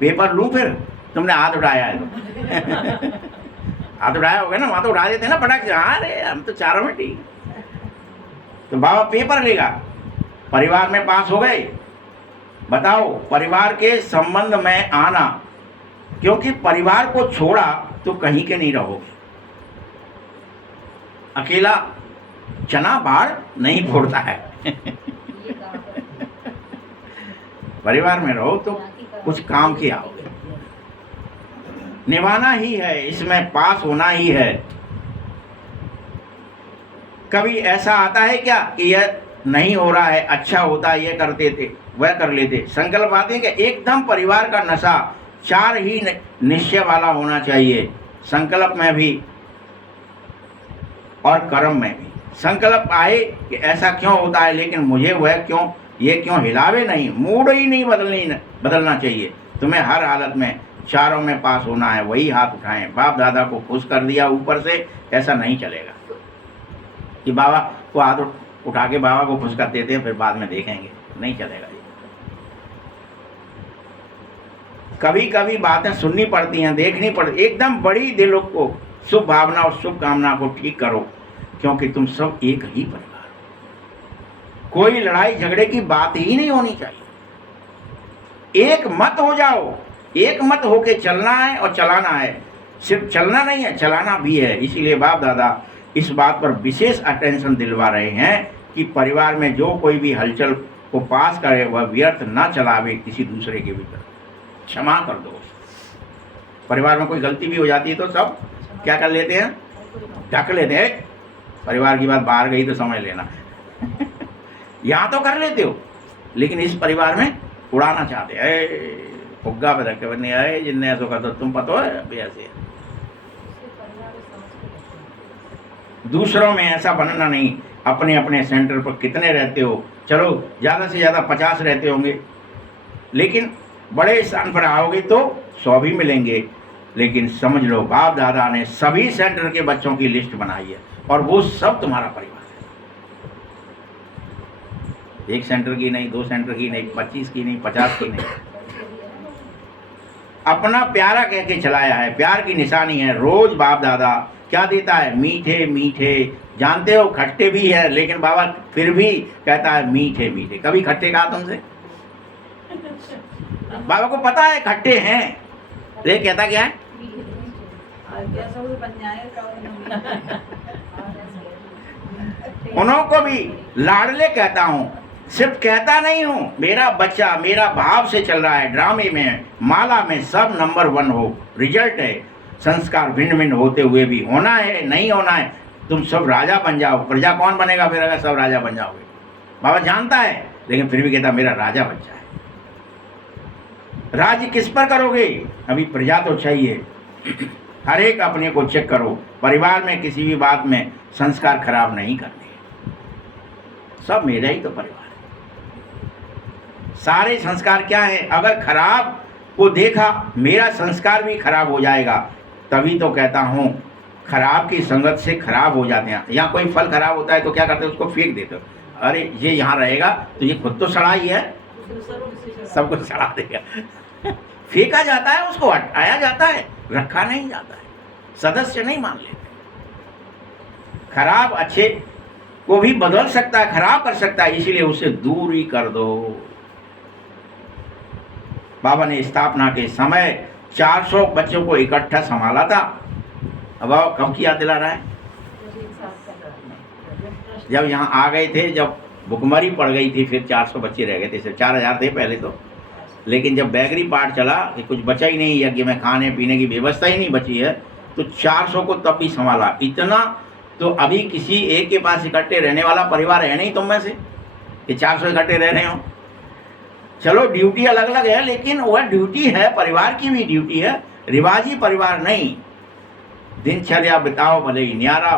पेपर लूँ फिर? तुमने हाथ उठाया है तो हाथ उठाया होगा ना, वहाँ तो उठा देते ना फटाक से। अरे हम तो चारों में ठीक। तो बाबा पेपर लेगा, परिवार में पास हो गए। बताओ, परिवार के संबंध में आना, क्योंकि परिवार को छोड़ा तो कहीं के नहीं रहोगे। अकेला चना बाढ़ नहीं फोड़ता है। ये कहा पर परिवार में रहो तो कुछ काम के आओगे, निभाना ही है, इसमें पास होना ही है। कभी ऐसा आता है क्या कि यह नहीं हो रहा है, अच्छा होता ये करते थे, वह कर लेते। संकल्प आते हैं कि एकदम परिवार का नशा 4 ही निश्चय वाला होना चाहिए, संकल्प में भी और कर्म में भी। संकल्प आए कि ऐसा क्यों होता है, लेकिन मुझे वह क्यों, ये क्यों हिलावे नहीं, मूड ही नहीं बदलना चाहिए। तुम्हें हर हालत में चारों में पास होना है, वही हाथ उठाएं। बाप दादा को खुश कर दिया ऊपर से, ऐसा नहीं चलेगा कि बाबा को हाथ उठा के बाबा को खुश कर देते हैं, फिर बाद में देखेंगे, नहीं चलेगा ये। कभी कभी बातें सुननी पड़ती हैं, देखनी पड़ती। एकदम बड़ी दिलों को, शुभ भावना और शुभ कामना को ठीक करो, क्योंकि तुम सब एक ही परिवार हो। कोई लड़ाई झगड़े की बात ही नहीं होनी चाहिए। एक मत हो जाओ, एक मत होके चलना है और चलाना है। सिर्फ चलना नहीं है, चलाना भी है। इसीलिए बाप दादा इस बात पर विशेष अटेंशन दिलवा रहे हैं कि परिवार में जो कोई भी हलचल को पास करे, वह व्यर्थ ना चलावे किसी दूसरे के भीतर। क्षमा कर दो। परिवार में कोई गलती भी हो जाती है तो सब क्या कर लेते हैं, ढक लेते हैं। परिवार की बात बाहर गई तो समझ लेना। यहाँ तो कर लेते हो, लेकिन इस परिवार में उड़ाना चाहते हैं। फुग्गा पे रखे बने आए, जिनने ऐसा कर दो, तुम पता है अभी ऐसे। दूसरों में ऐसा बनना नहीं। अपने अपने सेंटर पर कितने रहते हो, चलो ज़्यादा से ज़्यादा 50 रहते होंगे, लेकिन बड़े स्थान पर आओगे तो 100 भी मिलेंगे। लेकिन समझ लो, बाप दादा ने सभी सेंटर के बच्चों की लिस्ट बनाई है, और वो सब तुम्हारा परिवार है। एक सेंटर की नहीं, 2 सेंटर की नहीं, 25 की नहीं, 50 की नहीं। अपना प्यारा कह के चलाया है, प्यार की निशानी है। रोज बाप दादा क्या देता है, मीठे मीठे। जानते हो खट्टे भी है, लेकिन बाबा फिर भी कहता है मीठे मीठे। कभी खट्टे कहा तुमसे? बाबा को पता है खट्टे हैं, लेकिन कहता क्या है, उन्हों को भी लाडले कहता हूँ, सिर्फ कहता नहीं हूँ, मेरा बच्चा मेरा भाव से चल रहा है, ड्रामे में माला में सब नंबर 1 हो। रिजल्ट है संस्कार भिन्न भिन्न होते हुए भी होना है, नहीं होना है। तुम सब राजा बन जाओ, प्रजा कौन बनेगा फिर अगर सब राजा बन जाओगे? बाबा जानता है, लेकिन फिर भी कहता मेरा राजा बच्चा है। राज्य किस पर करोगे? अभी प्रजा तो चाहिए। हर एक अपने को चेक करो, परिवार में किसी भी बात में संस्कार खराब नहीं करने। सब मेरा ही तो परिवार है। सारे संस्कार क्या है? अगर खराब को देखा, मेरा संस्कार भी खराब हो जाएगा। तभी तो कहता हूँ खराब की संगत से खराब हो जाते हैं। यहाँ कोई फल खराब होता है तो क्या करते हैं? उसको फेंक देते हो। अरे ये यहाँ रहेगा तो ये खुद तो सड़ा ही है, सब कुछ सड़ा देगा। फेंका जाता है, उसको हटाया जाता है, रखा नहीं जाता है, सदस्य नहीं मान लेते। खराब अच्छे को भी बदल सकता है, खराब कर सकता है, इसीलिए उसे दूर ही कर दो। बाबा ने स्थापना के समय 400 बच्चों को इकट्ठा संभाला था। अब कब की याद दिला रहा है? जब यहाँ आ गए थे, जब भुखमरी पड़ गई थी, फिर 400 बच्चे रह गए थे। सिर्फ 4000 थे पहले तो, लेकिन जब बैगरी पाठ चला कि कुछ बचा ही नहीं, यज्ञ में खाने पीने की व्यवस्था ही नहीं बची है, तो 400 को तब भी संभाला। इतना तो अभी किसी एक के पास इकट्ठे रहने वाला परिवार है नहीं तुम में से कि 400 इकट्ठे रह रहे हो। चलो ड्यूटी अलग अलग है, लेकिन वह ड्यूटी है, परिवार की भी ड्यूटी है। रिवाजी परिवार नहीं, दिनचर्या बिताओ, भले ही न्यारा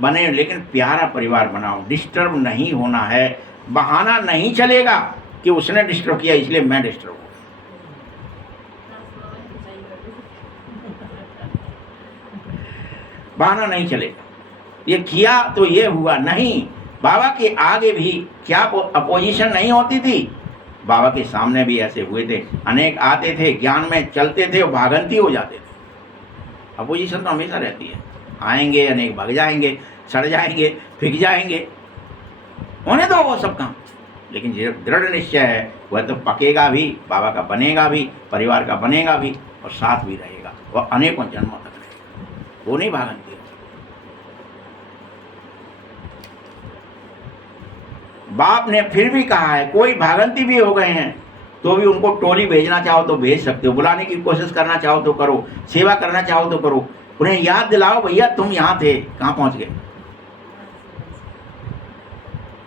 बने लेकिन प्यारा परिवार बनाओ। डिस्टर्ब नहीं होना है। बहाना नहीं चलेगा कि उसने डिस्टर्ब किया इसलिए मैं डिस्टर्ब हूँ। बहाना नहीं चलेगा, ये किया तो ये हुआ नहीं। बाबा के आगे भी क्या अपोजिशन नहीं होती थी? बाबा के सामने भी ऐसे हुए थे। अनेक आते थे, ज्ञान में चलते थे और भागंती हो जाते थे। अपोजिशन तो हमेशा रहती है। आएंगे, अनेक भाग जाएंगे, सड़ जाएंगे, फिक जाएंगे, होने दो वो सब काम। लेकिन जो दृढ़ निश्चय है वह तो पकेगा भी, बाबा का बनेगा भी, परिवार का बनेगा भी और साथ भी रहेगा। वह अनेकों जन्मों तक रहेगा, वो नहीं भागंती। बाप ने फिर भी कहा है, कोई भागंती भी हो गए हैं तो भी उनको टोली भेजना चाहो तो भेज सकते हो, बुलाने की कोशिश करना चाहो तो करो, सेवा करना चाहो तो करो। उन्हें याद दिलाओ, भैया तुम यहाँ थे, कहाँ पहुँच गए।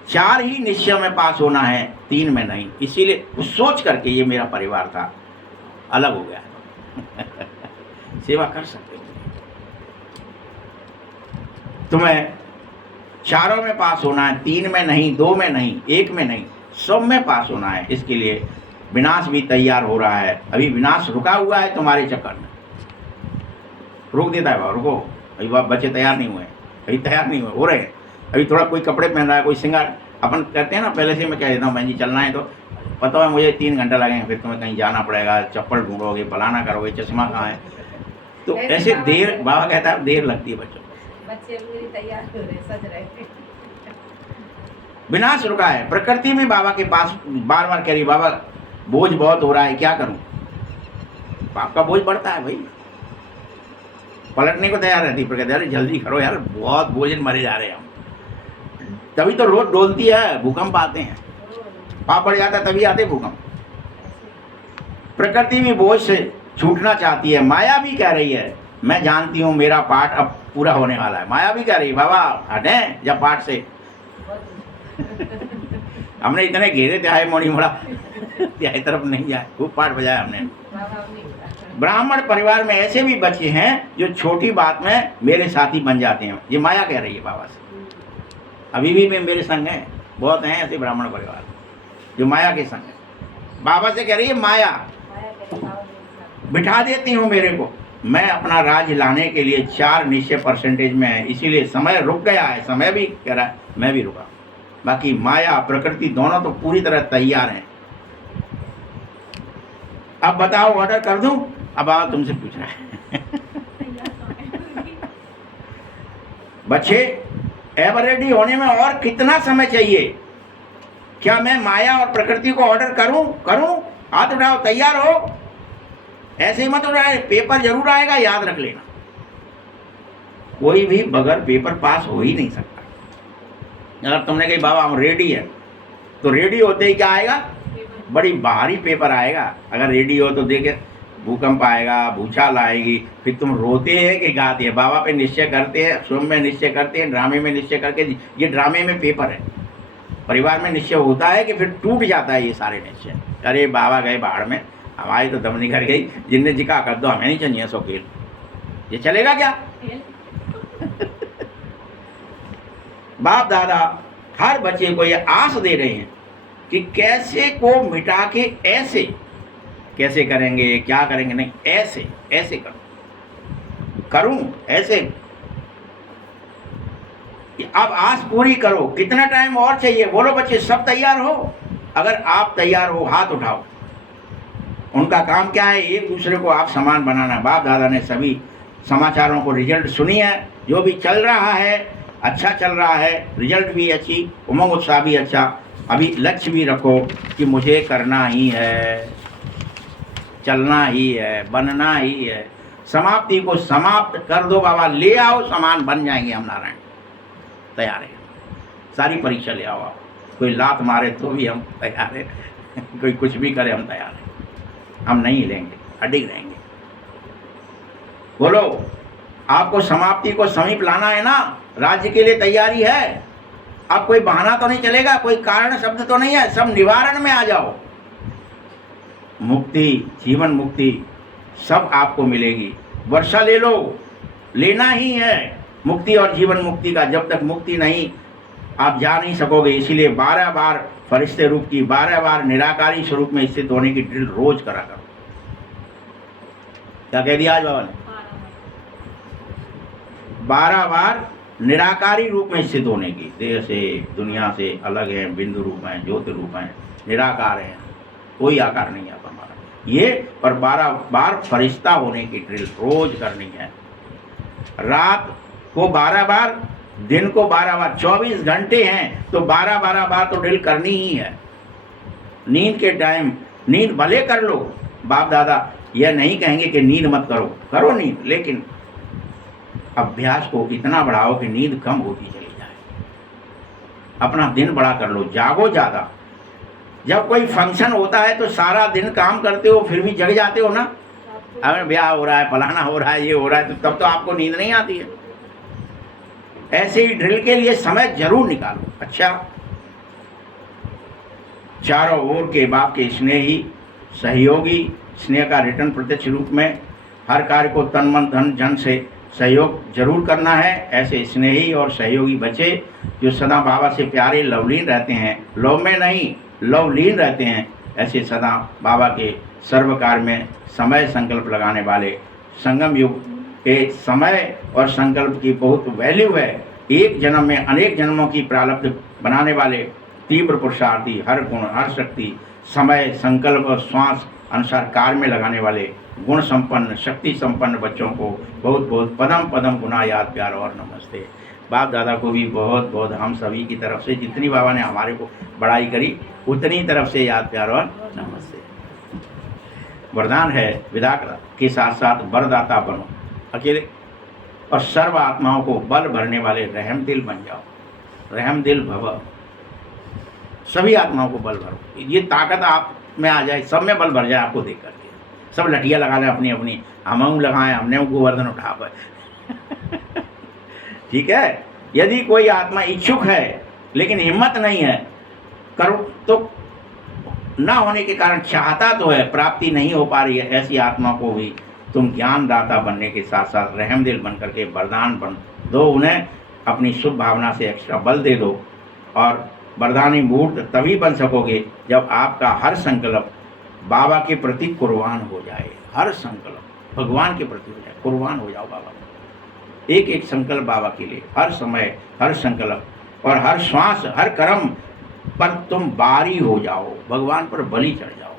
4 ही निश्चय में पास होना है, 3 में नहीं। इसीलिए उस सोच करके ये मेरा परिवार था, अलग हो गया। सेवा कर सकते हो। तुम्हें 4 में पास होना है, 3 में नहीं, 2 में नहीं, 1 में नहीं, सब में पास होना है। इसके लिए विनाश भी तैयार हो रहा है। अभी विनाश रुका हुआ है तुम्हारे चक्कर में, रोक देता है बाबा, रुको अभी बच्चे तैयार नहीं हुए, अभी तैयार नहीं हुए, हो रहे हैं। अभी थोड़ा कोई कपड़े पहन रहा है, कोई श्रृंगार, अपन कहते हैं ना पहले से मैं कह देता हूँ बहन जी चलना है तो पता है मुझे 3 घंटा लगेंगे, फिर तुम्हें कहीं जाना पड़ेगा, चप्पल ढूंढोगे, फलाना करोगे, चश्मा कहाँ है। तो ऐसे देर, बाबा कहता है देर लगती है बच्चों को। बच्चे पूरी तैयार हो रहे, सज रहे। विनाश रुका है। प्रकृति में बाबा के पास बार बार कह रही, बाबा बोझ बहुत हो रहा है, क्या करूं। बाप का बोझ बढ़ता है भाई, पलटने को तैयार रहती प्रकृति, अरे जल्दी करो यार, बहुत बोझ मरे जा रहे हैं हम। तभी तो रोड डोलती है, भूकंप आते हैं, पाप बढ़ जाता है तभी आते भूकंप। प्रकृति भी बोझ से छूटना चाहती है। माया भी कह रही है, मैं जानती हूँ मेरा पाठ अब पूरा होने वाला है। माया भी कह रही है, बाबा हटें जब पाठ से। हमने इतने घेरे थे, आए मोड़ी मोड़ा त्याई तरफ नहीं जाए, खूब पाठ बजाया हमने। ब्राह्मण परिवार में ऐसे भी बच्चे हैं जो छोटी बात में मेरे साथी बन जाते हैं। ये माया कह रही है बाबा से। अभी भी मेरे संग हैं, बहुत हैं ऐसे ब्राह्मण परिवार जो माया के संग है। बाबा से कह रही है माया बिठा देती हूँ मेरे को। मैं अपना राज्य लाने के लिए 4 निश्चय परसेंटेज में है, इसीलिए समय रुक गया है। समय भी कह रहा है, मैं भी रुका। बाकी माया प्रकृति दोनों तो पूरी तरह तैयार हैं। अब बताओ ऑर्डर कर दूं? अब बाबा तुमसे पूछ रहा है। बच्चे एवर रेडी होने में और कितना समय चाहिए? क्या मैं माया और प्रकृति को ऑर्डर करूं? हाथ उठाओ, तैयार हो? ऐसे ही मत उठाए, पेपर जरूर आएगा, याद रख लेना। कोई भी बगैर पेपर पास हो ही नहीं सकता। अगर तुमने कही बाबा हम रेडी है, तो रेडी होते ही क्या आएगा, बड़ी भारी पेपर आएगा। अगर रेडी हो तो देखे भूकंप आएगा, भूचाल आएगी, फिर तुम रोते हैं कि गाते हैं। बाबा पे निश्चय करते हैं, स्वयं में निश्चय करते हैं, ड्रामे में निश्चय करके, ये ड्रामे में पेपर है। परिवार में निश्चय होता है कि फिर टूट जाता है ये सारे निश्चय। अरे बाबा गए बाहर में, हमारी तो दम निकल गई, जिनने जिका कर दो, हमें नहीं चाहिए सो खेल, ये चलेगा क्या? बाप दादा हर बच्चे को ये आस दे रहे हैं कि कैसे को मिटा के ऐसे, कैसे करेंगे, क्या करेंगे, नहीं ऐसे ऐसे करूं ऐसे। अब आस पूरी करो। कितना टाइम और चाहिए बोलो बच्चे, सब तैयार हो? अगर आप तैयार हो हाथ उठाओ। उनका काम क्या है, एक दूसरे को आप समान बनाना। बाप दादा ने सभी समाचारों को रिजल्ट सुनी है, जो भी चल रहा है अच्छा चल रहा है, रिजल्ट भी अच्छी, उमंग उत्साह भी अच्छा। अभी लक्ष्य भी रखो कि मुझे करना ही है, चलना ही है, बनना ही है। समाप्ति को समाप्त कर दो बाबा, ले आओ सामान, बन जाएंगे हम नारायण, तैयार है। सारी परीक्षा ले आओ आप, कोई लात मारे तो भी हम तैयार है, कोई कुछ भी करे हम तैयार हैं। हम नहीं लेंगे, अडिग रहेंगे। बोलो, आपको समाप्ति को समीप लाना है ना, राज्य के लिए तैयारी है। अब कोई बहाना तो नहीं चलेगा, कोई कारण शब्द तो नहीं है, सब निवारण में आ जाओ। मुक्ति, जीवन मुक्ति सब आपको मिलेगी। वर्षा ले लो, लेना ही है मुक्ति और जीवन मुक्ति का। जब तक मुक्ति नहीं आप जा नहीं सकोगे। इसीलिए 12 बार फरिश्ते रूप की, 12 बार निराकारी स्वरूप में स्थित होने की ड्रिल रोज करा करो। क्या कह दिया आज बाबा ने? 12 बार निराकारी रूप में स्थित होने की। देह से, दुनिया से अलग है, बिंदु रूप है, ज्योति रूप है, निराकार है, कोई आकार नहीं आता हमारा ये। पर 12 बार फरिश्ता होने की ड्रिल रोज करनी है। रात को 12 बार, दिन को 12 बार, 24 घंटे हैं तो 12-12 बार तो ड्रिल करनी ही है। नींद के टाइम नींद भले कर लो, बाप दादा यह नहीं कहेंगे कि नींद मत करो, करो नींद, लेकिन अभ्यास को इतना बढ़ाओ कि नींद कम होती चली जाए। अपना दिन बड़ा कर लो, जागो ज़्यादा। जब कोई फंक्शन होता है तो सारा दिन काम करते हो फिर भी जग जाते हो ना। अगर ब्याह हो रहा है, फलाना हो रहा है, ये हो रहा है, तो तब तो आपको नींद नहीं आती है। ऐसे ही ड्रिल के लिए समय जरूर निकालो। अच्छा, चारों ओर के बाप के स्नेही सहयोगी, स्नेह का रिटर्न प्रत्यक्ष रूप में हर कार्य को तन मन धन जन से सहयोग जरूर करना है। ऐसे स्नेही और सहयोगी बच्चे जो सदा बाबा से प्यारे लवलीन रहते हैं, लव में नहीं लवलीन रहते हैं, ऐसे सदा बाबा के सर्वकार में समय संकल्प लगाने वाले, संगम युग के समय और संकल्प की बहुत वैल्यू है। एक जन्म में अनेक जन्मों की प्रारब्ध बनाने वाले, तीव्र पुरुषार्थी, हर गुण हर शक्ति, समय संकल्प और श्वास अनुसार कार्य में लगाने वाले गुण संपन्न शक्ति संपन्न बच्चों को बहुत बहुत पदम पदम गुना याद प्यार और नमस्ते। बाप दादा को भी बहुत बहुत हम सभी की तरफ से, जितनी बाबा ने हमारे को बड़ाई करी उतनी तरफ से याद प्यार और नमस्ते। वरदान है विधाता के साथ साथ वरदाता बनो। अकेले और सर्व आत्माओं को बल भरने वाले रहम दिल बन जाओ। रहम दिल भव, सभी आत्माओं को बल भरो। ये ताकत आप में आ जाए, सब में बल भर जाए आपको देख करके। सब लठिया लगा लें अपनी अपनी, हम लगाएं, हमने गोवर्धन उठा पाए। ठीक है, यदि कोई आत्मा इच्छुक है लेकिन हिम्मत नहीं है, करो तो ना होने के कारण चाहता तो है, प्राप्ति नहीं हो पा रही है, ऐसी आत्मा को भी तुम ज्ञान दाता बनने के साथ साथ रहम दिल बन करके वरदान बन दो। उन्हें अपनी शुभ भावना से एक्स्ट्रा बल दे दो और वरदानी मूर्त तभी बन सकोगे जब आपका हर संकल्प बाबा के प्रति कुर्बान हो जाए। हर संकल्प भगवान के प्रति हो जाए, कुर्बान हो जाओ बाबा। एक एक संकल्प बाबा के लिए, हर समय हर संकल्प और हर श्वास हर कर्म पर तुम बारी हो जाओ, भगवान पर बलि चढ़ जाओ।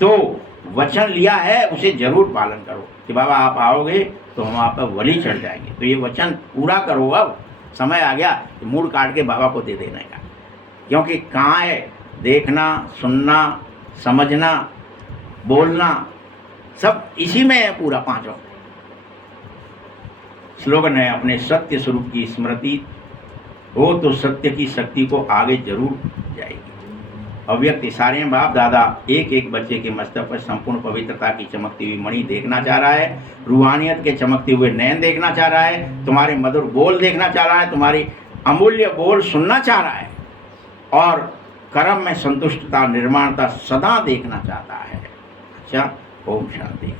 तो वचन लिया है उसे जरूर पालन करो कि बाबा आप आओगे तो हम आप पर बलि चढ़ जाएंगे। तो ये वचन पूरा करो। अब समय आ गया तो मूड काट के बाबा को दे देने का, क्योंकि कहाँ है देखना, सुनना, समझना, बोलना सब इसी में है पूरा। पांचों स्लोगन है अपने सत्य स्वरूप की स्मृति हो तो सत्य की शक्ति को आगे जरूर जाएगी। अव्यक्त इशारे में बाप दादा एक एक बच्चे के मस्तक पर संपूर्ण पवित्रता की चमकती हुई मणि देखना चाह रहा है, रूहानियत के चमकते हुए नयन देखना चाह रहा है, तुम्हारे मधुर बोल देखना चाह रहा है, तुम्हारी अमूल्य बोल सुनना चाह रहा है और कर्म में संतुष्टता निर्माणता सदा देखना चाहता है। अच्छा, ओम शांति।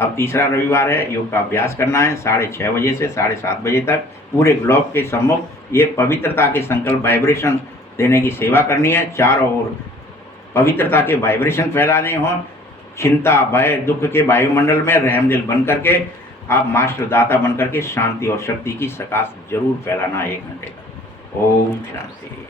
अब तीसरा रविवार है, योग का अभ्यास करना है 6:30 बजे से 7:30 बजे तक पूरे ग्लोब के सम्मुख ये पवित्रता के संकल्प वाइब्रेशन देने की सेवा करनी है। चारों ओर पवित्रता के वाइब्रेशन फैलाने हों। चिंता भय दुख के वायुमंडल में रहमदिल बन करके आप मास्टर दाता बन करके शांति और शक्ति की सकाश जरूर फैलाना 1 घंटे तक। ओम शांति।